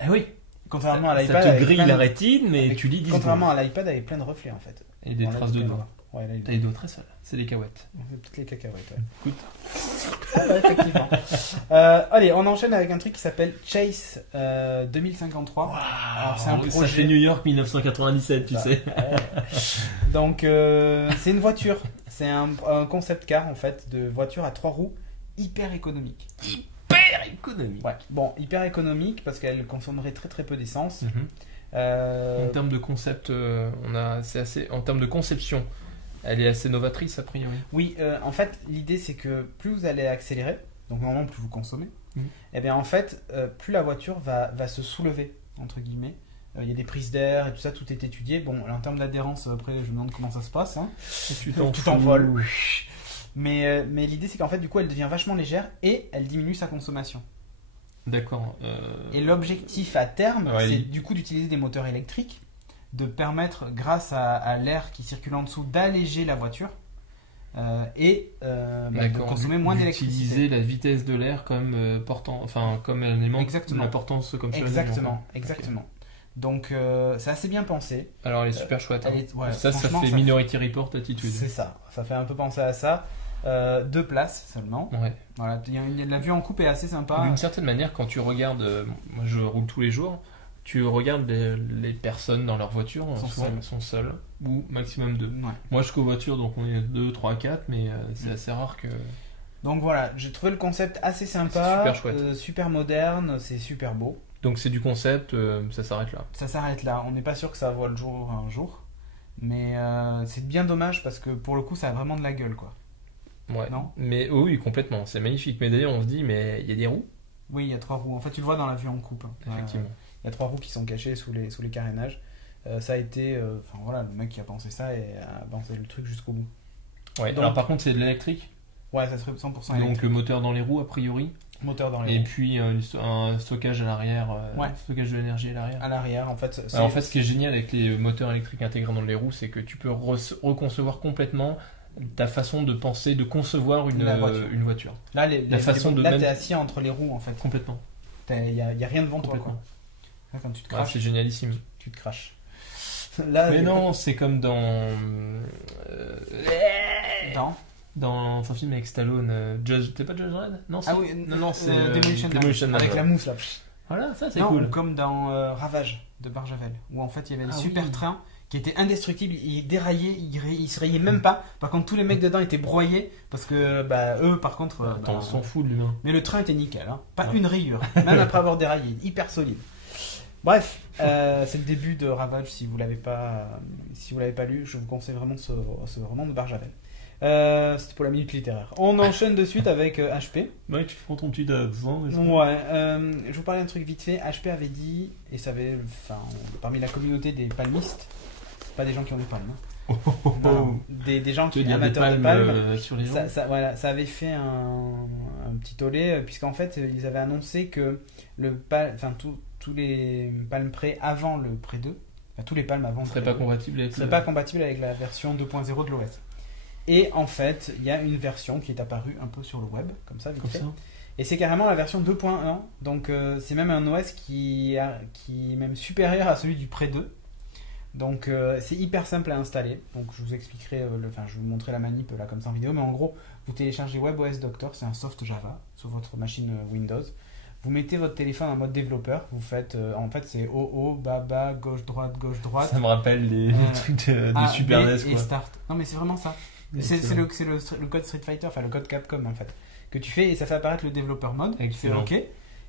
Ah oui. Contrairement à Ça l'iPad. te avec grille plein de- la rétine, mais avec- tu lis 10 Contrairement à l'iPad avec plein de reflets en fait. Et des Bon, là, traces tu de peux doigts. voir. Ouais, là, T'as les doigts très sales. C'est des cacahuètes. on fait toutes les cacahuètes. Ouais. Écoute. Ah ouais, effectivement. Allez, on enchaîne avec un truc qui s'appelle Chase 2053. Alors, c'est un Ça projet. fait New York 1997, tu Ça. sais. Donc, c'est une voiture. C'est un concept car en fait de voiture à 3 roues hyper économique. Hyper économique. Ouais. Bon, hyper économique parce qu'elle consommerait très très peu d'essence. En termes de concept, c'est assez. En termes de conception, elle est assez novatrice a priori. Oui, en fait, l'idée c'est que plus vous allez accélérer, donc normalement plus vous consommez, et bien en fait, plus la voiture va se soulever, entre guillemets. Il y a des prises d'air et tout ça, tout est étudié. Bon, en termes d'adhérence, après, je me demande comment ça se passe. Hein. Tu Tout t'envole. Mais l'idée c'est qu'en fait, du coup, elle devient vachement légère et elle diminue sa consommation. D'accord. Et l'objectif à terme, Ouais, c'est du coup d'utiliser des moteurs électriques, de permettre, grâce à l'air qui circule en dessous, d'alléger la voiture et de consommer moins d'électricité. Utiliser la vitesse de l'air comme portant, enfin comme élément Exactement. d'importance comme ça. Exactement. Donc c'est assez bien pensé. Alors elle est super chouette. Elle est- ouais, ça franchement, fait ça Minority Report attitude. C'est ça. Ça fait un peu penser à ça. 2 places seulement. Ouais. Voilà. La vue en coupe est assez sympa. D'une certaine manière, quand tu regardes, moi je roule tous les jours, tu regardes les personnes dans leur voiture, sont seules, ou maximum 2. Ouais. Moi je covoiture, donc on est 2, 3, 4, mais c'est assez rare que... Donc voilà, j'ai trouvé le concept assez sympa, C'est super chouette. super moderne, c'est super beau. Donc c'est du concept, ça s'arrête là. Ça s'arrête là. On n'est pas sûr que ça voit le jour un jour. Mais c'est bien dommage parce que pour le coup, ça a vraiment de la gueule, quoi. Ouais. Non ? Mais oui, complètement, c'est magnifique. Mais d'ailleurs, on se dit, mais il y a des roues. Oui, il y a 3 roues. En fait, tu le vois dans la vue en coupe. Effectivement. Il y a 3 roues qui sont cachées sous les carénages. Ça a été... Enfin voilà, le mec qui a pensé ça et a pensé le truc jusqu'au bout. Ouais. Donc- Alors par contre, c'est de l'électrique. Ouais, ça serait 100% Donc électrique. le moteur dans les roues, a priori. Moteur dans les Et roues. puis un stockage à l'arrière. Ouais. Stockage de l'énergie à l'arrière. À l'arrière, en fait... Alors, en fait, ce qui est génial avec les moteurs électriques intégrés dans les roues, c'est que tu peux reconcevoir complètement ta façon de penser, de concevoir une voiture. Là, là, t'es assis entre les roues, en fait. Complètement. Il y a rien devant toi, quoi. Complètement. Là, quand tu te Ouais, craches, c'est génialissime. tu te craches. Là, Mais non, c'est comme dans Dans un film avec Stallone, Judge. T'es pas Judge Dredd? Non, Ah oui, non, c'est Demolition Man. Man, Avec ouais. la mousse, là. Voilà, ça c'est Non, cool. ou comme dans Ravage de Barjavel, où en fait il y avait des super oui. trains qui étaient indestructibles, ils déraillaient, ils se rayaient même pas. Par contre, tous les mecs dedans étaient broyés parce que eux, par contre. Attends, on s'en fout de l'humain. Mais le train était nickel, hein. Pas Ouais. une rayure, même après avoir déraillé, hyper solide. Bref, c'est le début de Ravage. Si vous l'avez pas lu, je vous conseille vraiment ce roman de Barjavel. C'était pour la minute littéraire. On enchaîne de suite avec HP. Ouais, tu prends ton petit accent. Ouais, je vous parlais d'un truc vite fait. HP avait dit, et ça avait, parmi la communauté des palmistes, pas des gens qui ont des palmes, Non, des gens qui amateurs de palmes sur les gens. Ça avait fait un petit tollé puisqu'en fait ils avaient annoncé que tous les Palm Pre avant le Pre 2, tous les Palm avant ne seraient pas compatibles avec la version 2.0 de l'OS. Et en fait, il y a une version qui est apparue un peu sur le web, comme ça, vite fait. Et c'est carrément la version 2.1. Donc c'est même un OS qui est même supérieur à celui du Pre 2. Donc c'est hyper simple à installer. Donc je vous expliquerai, je vais vous montrer la manip là comme ça en vidéo. Mais en gros, vous téléchargez WebOS Doctor, c'est un soft Java sur votre machine Windows. Vous mettez votre téléphone en mode développeur. Vous faites, en fait, c'est haut, bas, gauche, droite. Ça me rappelle les trucs de Super NES. Et Start. Non, mais c'est vraiment ça. C'est le code Street Fighter, enfin le code Capcom en fait, que tu fais et ça fait apparaître le développeur mode. Et tu fais OK.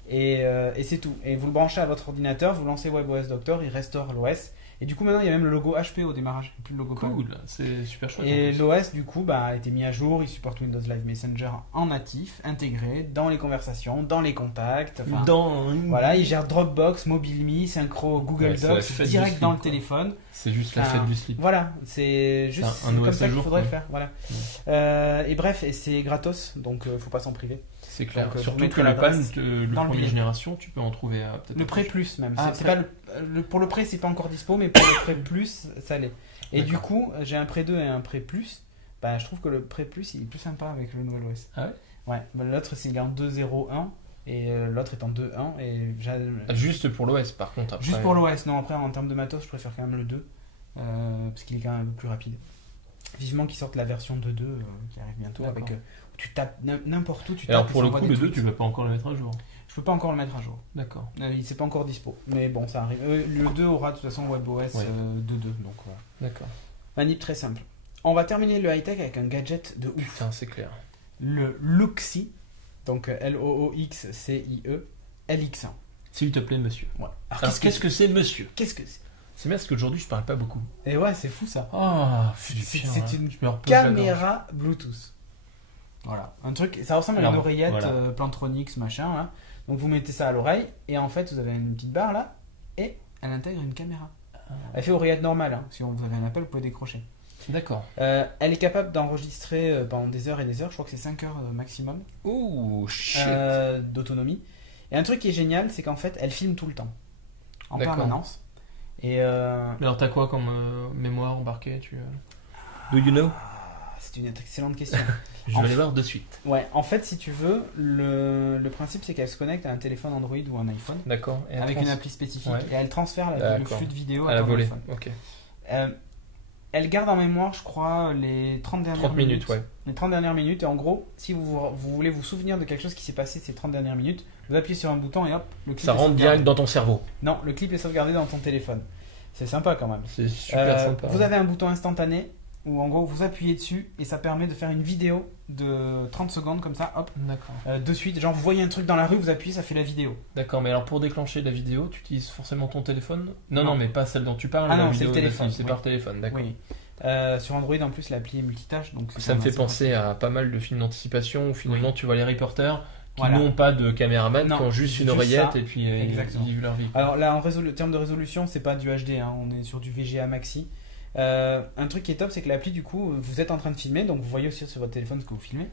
Et c'est tout. Et vous le branchez à votre ordinateur, vous lancez WebOS Doctor, il restaure l'OS. Et du coup, maintenant, il y a même le logo HP au démarrage, et plus le logo cool, c'est super chouette. Et l'OS, du coup, a été mis à jour. Il supporte Windows Live Messenger en natif, intégré dans les conversations, dans les contacts. Voilà, il gère Dropbox, MobileMe, Synchro, Google Docs, direct dans le téléphone. C'est juste la fête du slip. Voilà, c'est juste comme ça qu'il faudrait le faire. Voilà. Et bref, et c'est gratos, donc faut pas s'en priver. C'est clair. Donc, surtout que le Palm, le première génération, tu peux en trouver peut-être. Le Pre Plus même. C'est pas pour le Pre, c'est pas encore dispo, mais pour le Pre Plus, ça l'est. Et du coup, j'ai un Pre 2 et un Pre Plus. Je trouve que le Pre Plus, il est plus sympa avec le nouvel OS. Ah ouais. Ouais. L'autre, il est en 2.0.1 et l'autre est en 2.1 et juste pour l'OS, par contre. Après... Juste pour l'OS. Non, après en termes de matos, je préfère quand même le 2 parce qu'il est quand même un peu plus rapide. Vivement qu'ils sortent la version 2.2 qui arrive bientôt. Avec tu tapes n'importe où. Alors pour le coup, le 2, tu peux pas encore le mettre à jour. Je peux pas encore le mettre à jour. D'accord. Il c'est pas encore dispo. Mais bon, ça arrive. Le 2 aura de toute façon WebOS 2.2. Donc voilà. D'accord. Manip très simple. On va terminer le high-tech avec un gadget de ouf. Putain, c'est clair. Le Looxie. Donc Looxcie LX1. S'il te plaît, monsieur. Ouais. Alors qu'est-ce que c'est, monsieur? Qu'est-ce que c'est? C'est bien parce qu'aujourd'hui, je parle pas beaucoup. Et ouais, c'est fou ça. C'est une caméra Bluetooth. Voilà, un truc, ça ressemble à une oreillette Plantronics machin là. Donc vous mettez ça à l'oreille et en fait vous avez une petite barre là et elle intègre une caméra. Elle fait oreillette normale, hein. Si vous avez un appel vous pouvez décrocher. D'accord. Elle est capable d'enregistrer pendant des heures et des heures, je crois que c'est 5 heures maximum. Oh shit. D'autonomie. Et un truc qui est génial, c'est qu'en fait elle filme tout le temps, en permanence. Et Mais alors t'as quoi comme mémoire embarquée Do you know? C'est une excellente question. Je vais aller voir de suite. Ouais, en fait, si tu veux, le principe c'est qu'elle se connecte à un téléphone Android ou un iPhone. D'accord. Avec une appli spécifique. Ouais. Et elle transfère le flux de vidéo à la volée. Téléphone. Ok. Elle garde en mémoire, je crois, les 30 dernières minutes. Ouais. Les 30 dernières minutes. Et en gros, si vous voulez vous souvenir de quelque chose qui s'est passé ces 30 dernières minutes, vous appuyez sur un bouton et hop, le clip ça rentre direct dans ton cerveau. Non, le clip est sauvegardé dans ton téléphone. C'est sympa quand même. C'est super sympa. Vous avez un bouton instantané où en gros vous appuyez dessus et ça permet de faire une vidéo de 30 secondes comme ça, hop, de suite. Genre vous voyez un truc dans la rue, vous appuyez, ça fait la vidéo. D'accord, mais alors pour déclencher la vidéo, tu utilises forcément ton téléphone? Non, mais pas celle dont tu parles. Ah non, c'est le téléphone. C'est par téléphone, d'accord. Oui. Sur Android en plus l'appli est multitâche. Donc ça me fait penser à pas mal de films d'anticipation où finalement tu vois les reporters qui n'ont pas de caméraman, qui ont juste une oreillette et puis ils vivent leur vie. Alors là en termes de résolution c'est pas du HD, hein, on est sur du VGA maxi. Un truc qui est top c'est que l'appli du coup vous êtes en train de filmer, donc vous voyez aussi sur votre téléphone ce que vous filmez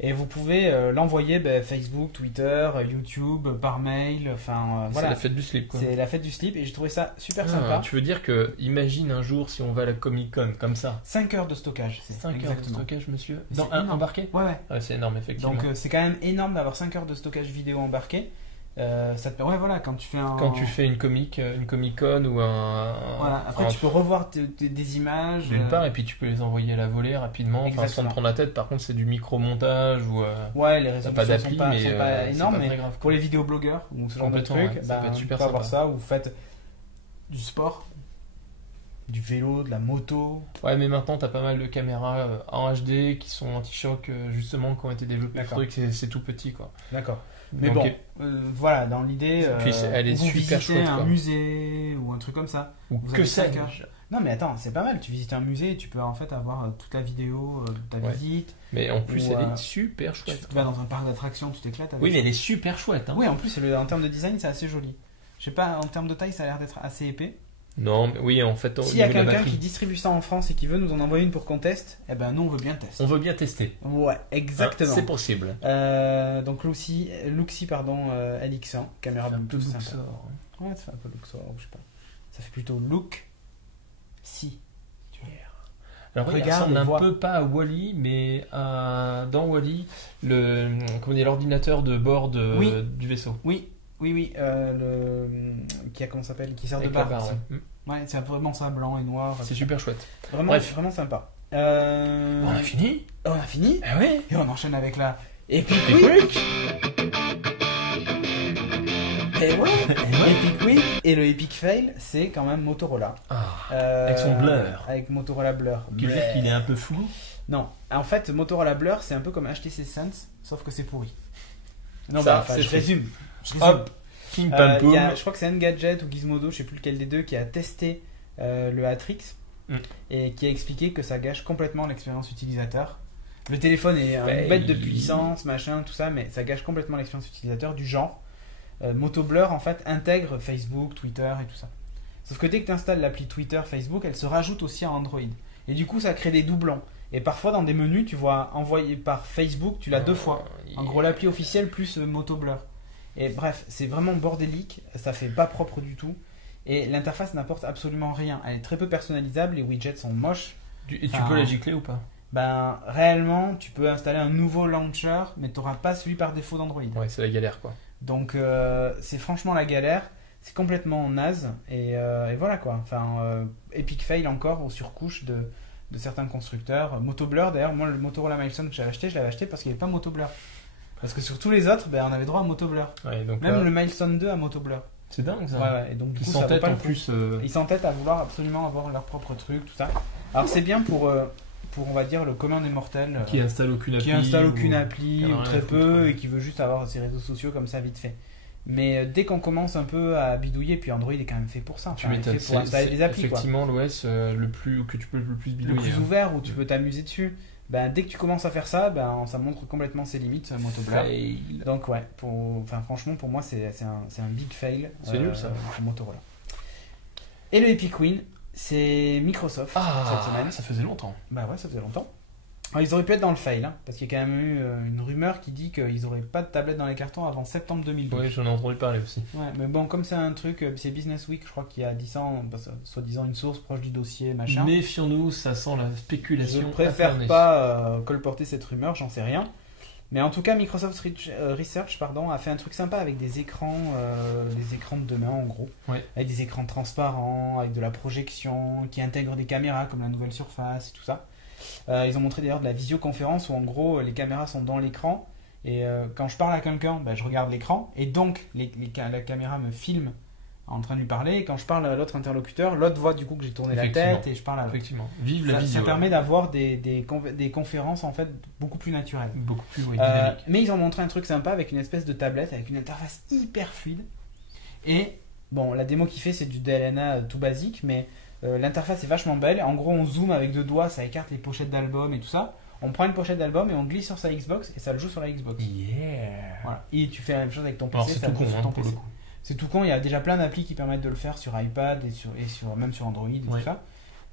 et vous pouvez l'envoyer Facebook, Twitter, YouTube, par mail, enfin voilà. C'est la fête du slip quoi. C'est la fête du slip et j'ai trouvé ça super sympa. Tu veux dire que imagine un jour si on va à la Comic Con comme ça. 5 heures de stockage. 5 heures de stockage monsieur. Dans un embarqué. Ouais. C'est énorme effectivement. Donc c'est quand même énorme d'avoir 5 heures de stockage vidéo embarqué. Ça te permet, voilà, quand tu fais une Comic Con ou un. Voilà, après tu peux revoir des images. D'une part, et puis tu peux les envoyer à la volée rapidement, sans te prendre la tête. Par contre, c'est du micro-montage ou. Ouais, les résolutions sont pas énormes, mais grave, pour les vidéoblogueurs ou ce genre de trucs, ça peut être super sympa. Avoir ça, ou vous faites du sport, du vélo, de la moto. Ouais, mais maintenant t'as pas mal de caméras en HD qui sont anti-choc, justement, qui ont été développées. Le truc, c'est tout petit quoi. D'accord. Mais donc, bon, voilà, dans l'idée, elle est vous super visitez chouette, un musée ou un truc comme ça. Ou vous que sais-je. Non mais attends, c'est pas mal, tu visites un musée et tu peux en fait avoir toute la vidéo de ta visite. Mais en plus, elle est super chouette. Tu vas dans un parc d'attractions, tu t'éclates avec mais elle est super chouette. Hein. Oui, en plus, en termes de design, c'est assez joli. Je sais pas, en termes de taille, ça a l'air d'être assez épais. Non, mais oui, en fait, s'il y a quelqu'un qui distribue ça en France et qui veut nous en envoyer une pour qu'on teste, eh ben nous on veut bien tester. On veut bien tester. Ouais, exactement. C'est possible. Donc Luxi LX1, caméra Bluetooth sympa. Ouais, ça fait un peu Luxor, je sais pas. Ça fait plutôt Look Si. Alors il ressemble un peu pas à Wall-E, mais dans Wall-E, l'ordinateur de bord du vaisseau. Oui. Qui sert de barre. Ouais, c'est vraiment ça, blanc et noir. C'est super chouette. Vraiment sympa. On a fini. Ah oui. Et on enchaîne avec la Epic Week. Et ouais. Epic Week et le Epic Fail, c'est quand même Motorola. Avec son Blur. Avec Motorola Blur. Qui veut dire qu'il est un peu flou. Non, en fait, Motorola Blur, c'est un peu comme HTC Sense, sauf que c'est pourri. Non, je résume. Hop, King Pam Poum. Je crois que c'est Engadget ou Gizmodo, je sais plus lequel des deux, qui a testé le Atrix et qui a expliqué que ça gâche complètement l'expérience utilisateur. Le téléphone est une bête de puissance, machin, tout ça, mais ça gâche complètement l'expérience utilisateur du genre. Moto Blur, en fait, intègre Facebook, Twitter et tout ça. Sauf que dès que tu installes l'appli Twitter, Facebook, elle se rajoute aussi à Android. Et du coup, ça crée des doublons. Et parfois, dans des menus, tu vois envoyé par Facebook, tu l'as deux fois. En gros, l'appli officielle plus Moto Blur. Et bref, c'est vraiment bordélique, ça fait pas propre du tout. Et l'interface n'apporte absolument rien. Elle est très peu personnalisable, les widgets sont moches. Et tu peux la gicler ou pas? Ben, réellement, tu peux installer un nouveau launcher, mais tu n'auras pas celui par défaut d'Android. Ouais, c'est la galère quoi. Donc, c'est franchement la galère. C'est complètement naze. Et voilà quoi. Enfin, Epic Fail encore aux surcouches de certains constructeurs. Moto Blur, d'ailleurs, moi, le Motorola Milestone que je l'avais acheté parce qu'il n'y avait pas Moto Blur. Parce que sur tous les autres, on avait droit à Moto Blur. Ouais, donc même le Milestone 2 à Moto Blur. C'est dingue ça. Ouais. Et donc, du coup, ils s'entêtent en plus. Ils s'entêtent à vouloir absolument avoir leur propre truc, tout ça. Alors, c'est bien pour on va dire, le commun des mortels. Qui installe aucune appli. Ou très peu, et qui veut juste avoir ses réseaux sociaux comme ça, vite fait. Mais dès qu'on commence un peu à bidouiller, puis Android est quand même fait pour ça. Tu m'étonnes. Pour installer des applis. Effectivement, l'OS que tu peux le plus bidouiller. Le plus ouvert, où tu peux t'amuser dessus. Dès que tu commences à faire ça, ça montre complètement ses limites, Moto Blur. Donc ouais, franchement pour moi c'est un big fail. C'est nul ça. Pour Motorola. Et le Epic Win, c'est Microsoft cette semaine. Ça faisait longtemps. Bah ouais, ça faisait longtemps. Alors, ils auraient pu être dans le fail, parce qu'il y a quand même eu une rumeur qui dit qu'ils n'auraient pas de tablette dans les cartons avant septembre 2012. Oui, j'en ai entendu parler aussi. Ouais, mais bon, comme c'est un truc, c'est Business Week, je crois qu'il y a 10 ans, soi-disant une source proche du dossier, machin. Méfions-nous, ça sent la spéculation. Je préfère pas colporter cette rumeur, j'en sais rien. Mais en tout cas, Microsoft Research a fait un truc sympa avec des écrans de demain en gros. Ouais. Avec des écrans transparents, avec de la projection, qui intègrent des caméras comme la nouvelle Surface et tout ça. Ils ont montré d'ailleurs de la visioconférence où en gros les caméras sont dans l'écran et quand je parle à quelqu'un, je regarde l'écran et donc la caméra me filme en train de lui parler et quand je parle à l'autre interlocuteur, l'autre voit du coup que j'ai tourné la tête et je parle à l'autre. Effectivement. Vive la visio. Ça permet d'avoir des conférences en fait beaucoup plus naturelles. Beaucoup plus dynamiques. Mais ils ont montré un truc sympa avec une espèce de tablette avec une interface hyper fluide et bon, la démo qu'il fait c'est du DLNA tout basique mais l'interface est vachement belle. En gros, on zoome avec 2 doigts, ça écarte les pochettes d'albums et tout ça. On prend une pochette d'album et on glisse sur sa Xbox et ça le joue sur la Xbox. Voilà. Et tu fais la même chose avec ton PC. Alors, c'est ça tout con, sur ton pour PC. le coup. C'est tout con. Il y a déjà plein d'applis qui permettent de le faire sur iPad et même sur Android et tout ça.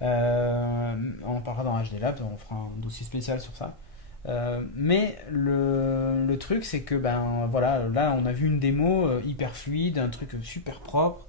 On en parlera dans HD Lab, on fera un dossier spécial sur ça. Mais le truc, c'est que voilà, là, on a vu une démo hyper fluide, un truc super propre.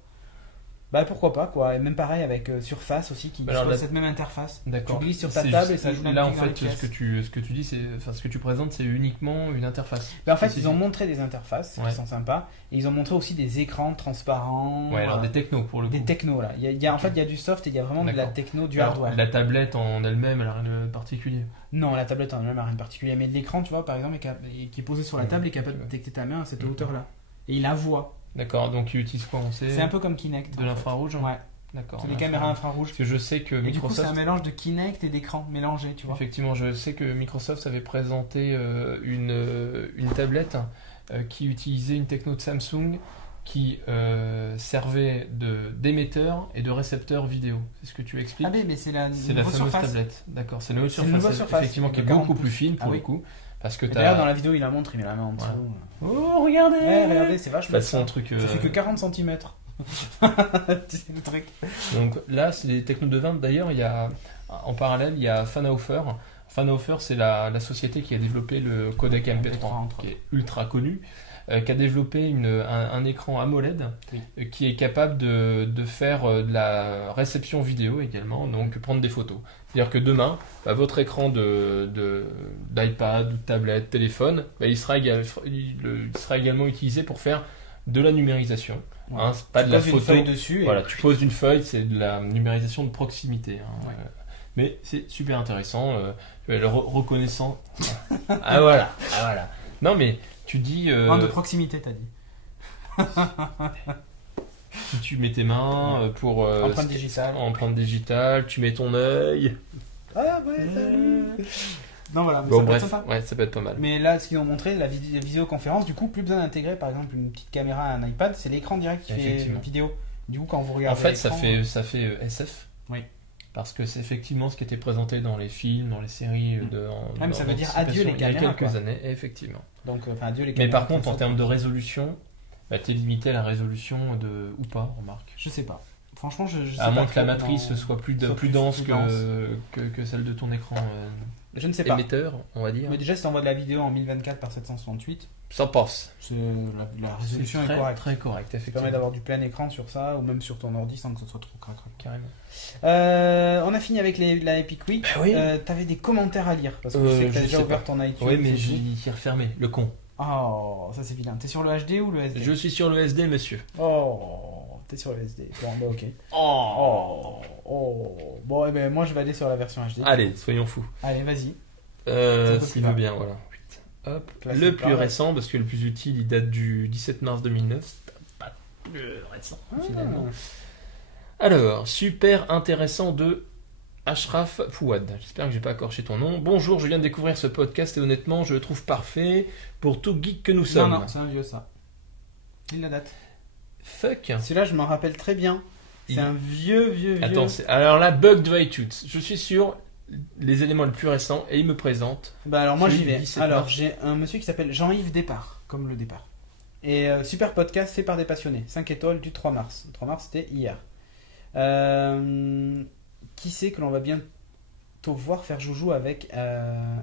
Pourquoi pas quoi, et même pareil avec Surface aussi qui dispose cette même interface. D'accord. Tu glisses sur ta table et ça joue là en fait ce que tu dis ce que tu présentes c'est uniquement une interface. En fait ils ont montré des interfaces qui sont sympas et ils ont montré aussi des écrans transparents. Ouais, alors des technos pour le coup. Des technos là. En fait il y a du soft et il y a vraiment de la techno, du hardware. La tablette en elle-même elle a rien de particulier. Non, la tablette en elle-même a rien de particulier, mais l'écran tu vois par exemple qui est posé sur la table et capable de détecter ta main à cette hauteur là. Et il la voit. D'accord, donc il utilise quoi on sait. C'est un peu comme Kinect. De l'infrarouge. Ouais. D'accord. C'est des caméras infrarouges. Parce que je sais que Microsoft. Et du coup, c'est un mélange de Kinect et d'écran mélangé, tu vois. Effectivement, je sais que Microsoft avait présenté une tablette qui utilisait une techno de Samsung qui servait d'émetteur et de récepteur vidéo. C'est ce que tu expliques. Ah oui, mais c'est la fameuse Surface. Tablette. D'accord, c'est la haute Surface. Effectivement, qui est beaucoup plus fine pour le coup. Parce que d'ailleurs, dans la vidéo, il la montre, il met la main en dessous. Oh, regardez, regardez, c'est vachement ça. Un truc, ça fait que 40 cm. C'est le truc. Donc là, c'est les technos de vin. D'ailleurs, en parallèle, il y a Fraunhofer. Fraunhofer, c'est la société qui a développé le codec MP3, qui est ultra connu, qui a développé un écran AMOLED qui est capable de faire de la réception vidéo également, donc prendre des photos. C'est-à-dire que demain, votre écran d'iPad, de tablette, téléphone, il sera également utilisé pour faire de la numérisation. Ouais. Hein, c'est pas de la photo. Tu poses une feuille dessus. Voilà, tu poses une feuille, c'est de la numérisation de proximité. Hein. Ouais. Mais c'est super intéressant. Le reconnaissant. Ah voilà. Non mais tu dis. De proximité, t'as dit. Si tu mets tes mains pour. Empreinte digitale, tu mets ton œil. Ah ouais, salut. Non voilà, mais bon, ça bref, peut être sympa. Ouais, ça peut être pas mal. Mais là, ce qu'ils ont montré, la visioconférence, du coup, plus besoin d'intégrer par exemple une petite caméra à un iPad, c'est l'écran direct qui fait une vidéo. Du coup, quand vous regardez. En fait, ça fait SF. Oui. Parce que c'est effectivement ce qui était présenté dans les films, dans les séries. Mais ça veut dire adieu les caméras. Il y a quelques années, effectivement. Donc, adieu les caméras. Mais par contre, en termes de résolution, t'es limité à la résolution ou pas, remarque. Je sais pas. Franchement, je sais à moins pas que la matrice soit plus dense que celle de ton écran je ne sais pas. Émetteur, on va dire. Mais déjà, si tu envoies de la vidéo en 1024 par 768, ça passe. La résolution est correcte. Très correcte, effectivement. Ça permet d'avoir du plein écran sur ça, ou même sur ton ordi sans que ce soit trop cracra. Carrément. On a fini avec la Epic Week. Oui. T'avais des commentaires à lire, parce que je sais que t'as déjà ouvert ton iTunes. Oui, mais j'ai refermé, le con. Oh, ça c'est vilain. T'es sur le HD ou le SD? Je suis sur le SD, monsieur. Oh, t'es sur le SD. Bon, bah ok. Bon, ben moi je vais aller sur la version HD. Allez, soyons fous. Allez, vas-y. S'il veut bien, voilà. Hop. Le plus récent, parce que le plus utile, il date du 17 mars 2009. Pas plus récent, finalement. Alors, super intéressant de Ashraf Fouad. J'espère que j'ai pas écorché ton nom. Bonjour, je viens de découvrir ce podcast et honnêtement, je le trouve parfait pour tout geek que nous sommes. Non, c'est un vieux ça. Dis la date. Fuck. Celui-là, je m'en rappelle très bien. C'est un vieux. Attends, alors là, bug de iTunes. Je suis sur les éléments les plus récents et il me présente. Bah alors moi j'y vais. Alors j'ai un monsieur qui s'appelle Jean-Yves Départ, comme le départ. Et super podcast fait par des passionnés. 5 étoiles du 3 mars. Le 3 mars c'était hier. Qui sait que l'on va bientôt voir faire joujou avec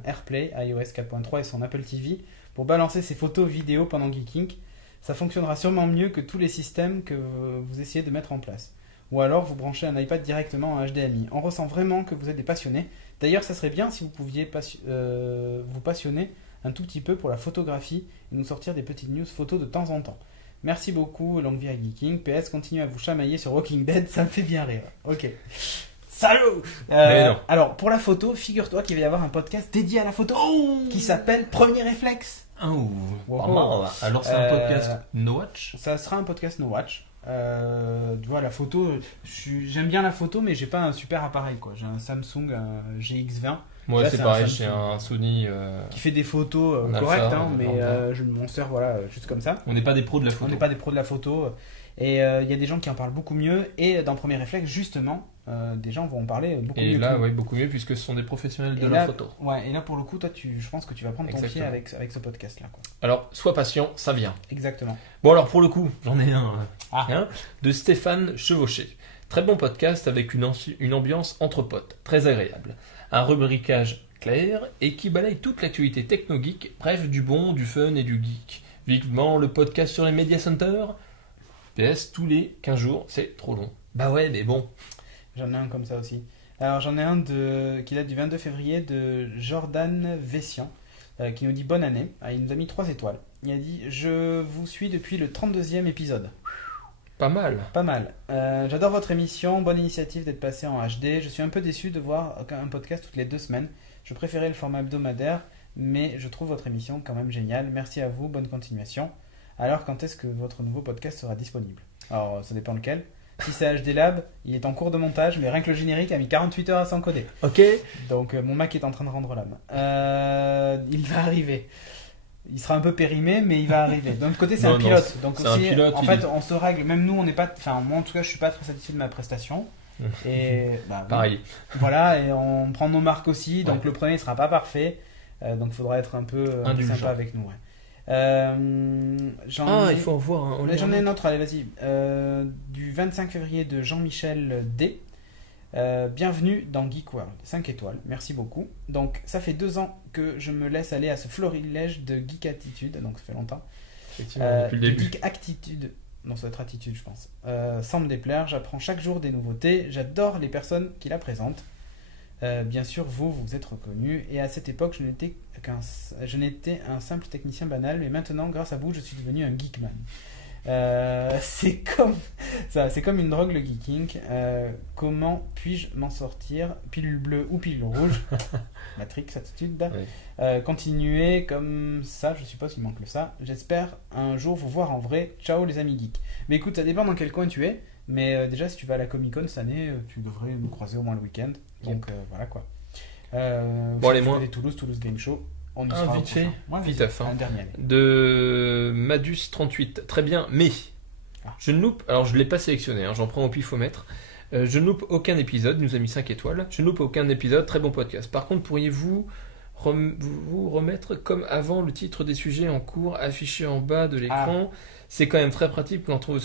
AirPlay, iOS 4.3 et son Apple TV pour balancer ses photos vidéo pendant Geeking. Ça fonctionnera sûrement mieux que tous les systèmes que vous essayez de mettre en place. Ou alors vous branchez un iPad directement en HDMI. On ressent vraiment que vous êtes des passionnés. D'ailleurs, ça serait bien si vous pouviez vous passionner un tout petit peu pour la photographie et nous sortir des petites news photos de temps en temps. Merci beaucoup, longue vie à Geeking. PS, continuez à vous chamailler sur Walking Dead, ça me fait bien rire. Ok. Salut. Alors, pour la photo, figure-toi qu'il va y avoir un podcast dédié à la photo qui s'appelle Premier Réflexe. Oh, pas mal. Alors, c'est un podcast No Watch? Ça sera un podcast No Watch. Tu vois, la photo, j'aime bien la photo, mais j'ai pas un super appareil, quoi. J'ai un Samsung GX20. Moi, c'est pareil, j'ai un Sony qui fait des photos correctes, mais je m'en sers juste comme ça. On n'est pas des pros de la photo. On n'est pas des pros de la photo. Et il y a des gens qui en parlent beaucoup mieux. Et dans Premier Réflexe, justement, des gens vont en parler beaucoup mieux. Et là, oui, beaucoup mieux, puisque ce sont des professionnels de la photo. Ouais, et là, pour le coup, toi, je pense que tu vas prendre ton pied avec ce podcast-là, quoi. Alors, sois patient, ça vient. Exactement. Bon, alors, pour le coup, j'en ai un de Stéphane Chevauché. Très bon podcast avec une ambiance entre potes, très agréable. Un rubricage clair et qui balaye toute l'actualité techno-geek, bref, du bon, du fun et du geek. Vivement le podcast sur les Media Centers. PS, tous les 15 jours, c'est trop long. Bah ouais, mais bon. J'en ai un comme ça aussi. Alors j'en ai un qui date du 22 février de Jordan Vessian, qui nous dit bonne année. Il nous a mis 3 étoiles. Il a dit « Je vous suis depuis le 32e épisode ». Pas mal. Pas mal. J'adore votre émission, bonne initiative d'être passé en HD. Je suis un peu déçu de voir un podcast toutes les 2 semaines. Je préférais le format hebdomadaire, mais je trouve votre émission quand même géniale. Merci à vous, bonne continuation. Alors, quand est-ce que votre nouveau podcast sera disponible? Alors, ça dépend lequel. Si c'est HD Lab, il est en cours de montage, mais rien que le générique a mis 48 heures à s'encoder. Ok. Donc, mon Mac est en train de rendre l'âme. Il va arriver. Il sera un peu périmé, mais il va arriver. D'un autre côté, c'est un pilote. Donc aussi, un pilote, en fait, on se règle. Même nous, on n'est pas. Enfin, moi, en tout cas, je suis pas très satisfait de ma prestation. Et pareil. Voilà, et on prend nos marques aussi. Donc le premier ne sera pas parfait. Donc il faudra être un peu sympa avec nous. Ouais. Il faut en voir un. J'en ai un autre, allez, vas-y. Du 25 février de Jean-Michel D. Bienvenue dans Geek World, 5 étoiles, merci beaucoup. Donc ça fait 2 ans que je me laisse aller à ce florilège de Geek Attitude, donc ça fait longtemps. Depuis le début. Geek Attitude, non ça doit être Attitude je pense. Sans me déplaire, j'apprends chaque jour des nouveautés, j'adore les personnes qui la présentent. Bien sûr vous êtes reconnus, et à cette époque je n'étais un simple technicien banal, mais maintenant grâce à vous je suis devenu un geekman. C'est comme une drogue le geeking. Comment puis-je m'en sortir? Pilule bleue ou pilule rouge? Matrix attitude. Oui. Continuez comme ça, je suppose qu'il manque le ça. J'espère un jour vous voir en vrai. Ciao les amis geeks. Mais écoute, ça dépend dans quel coin tu es. Mais déjà si tu vas à la Comic Con cette année, tu devrais nous croiser au moins le week-end. Donc voilà quoi. Bon allez, moi des Toulouse Game Show. On y sera vite fait, vite à fin. Un dernier. De Madus38. Très bien, mais je ne loupe. Alors je ne l'ai pas sélectionné, j'en prends au pifomètre. Je ne loupe aucun épisode, il nous a mis 5 étoiles. Je ne loupe aucun épisode, très bon podcast. Par contre, pourriez-vous vous remettre comme avant le titre des sujets en cours affiché en bas de l'écran? C'est quand même très pratique quand on veut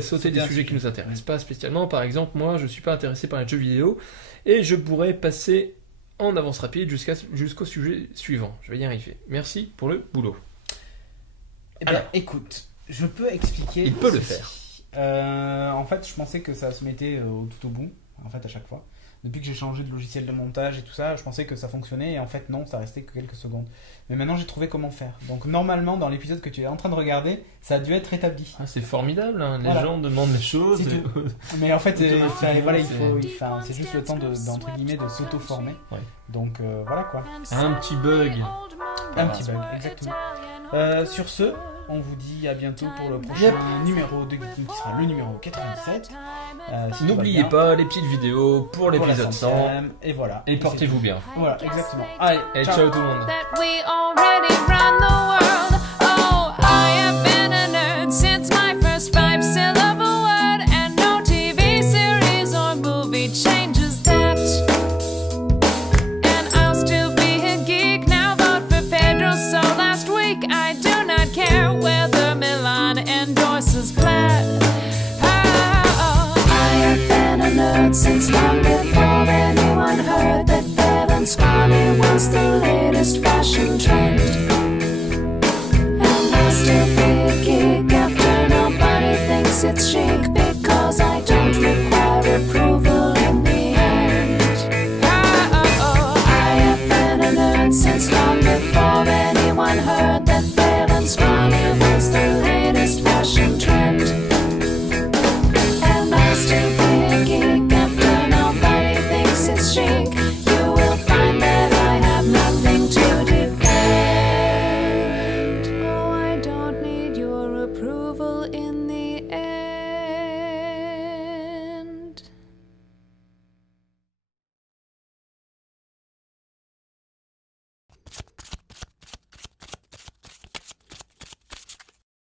sauter des sujets qui ne nous intéressent pas spécialement. Par exemple, moi je ne suis pas intéressé par les jeux vidéo et je pourrais passer en avance rapide jusqu'au sujet suivant. Je vais y arriver. Merci pour le boulot. Alors, écoute, je peux expliquer. Il peut le faire. En fait, je pensais que ça se mettait tout au bout, en fait, à chaque fois. Depuis que j'ai changé de logiciel de montage et tout ça, je pensais que ça fonctionnait, et en fait, non, ça restait que quelques secondes. Mais maintenant, j'ai trouvé comment faire. Donc, normalement, dans l'épisode que tu es en train de regarder, ça a dû être établi. C'est formidable, hein. Les gens demandent des choses. Mais en fait, c'est juste le temps d'entre guillemets de s'auto-former. Ouais. Donc, voilà quoi. Un petit bug. Un petit bug, exactement. Sur ce, on vous dit à bientôt pour le prochain numéro de Geeking qui sera le numéro 97. N'oubliez pas les petites vidéos pour l'épisode 100. Et voilà. Et portez-vous bien. Voilà, exactement. Allez, et ciao tout le monde. Since long before anyone heard that Bevan Squally was the latest fashion trend.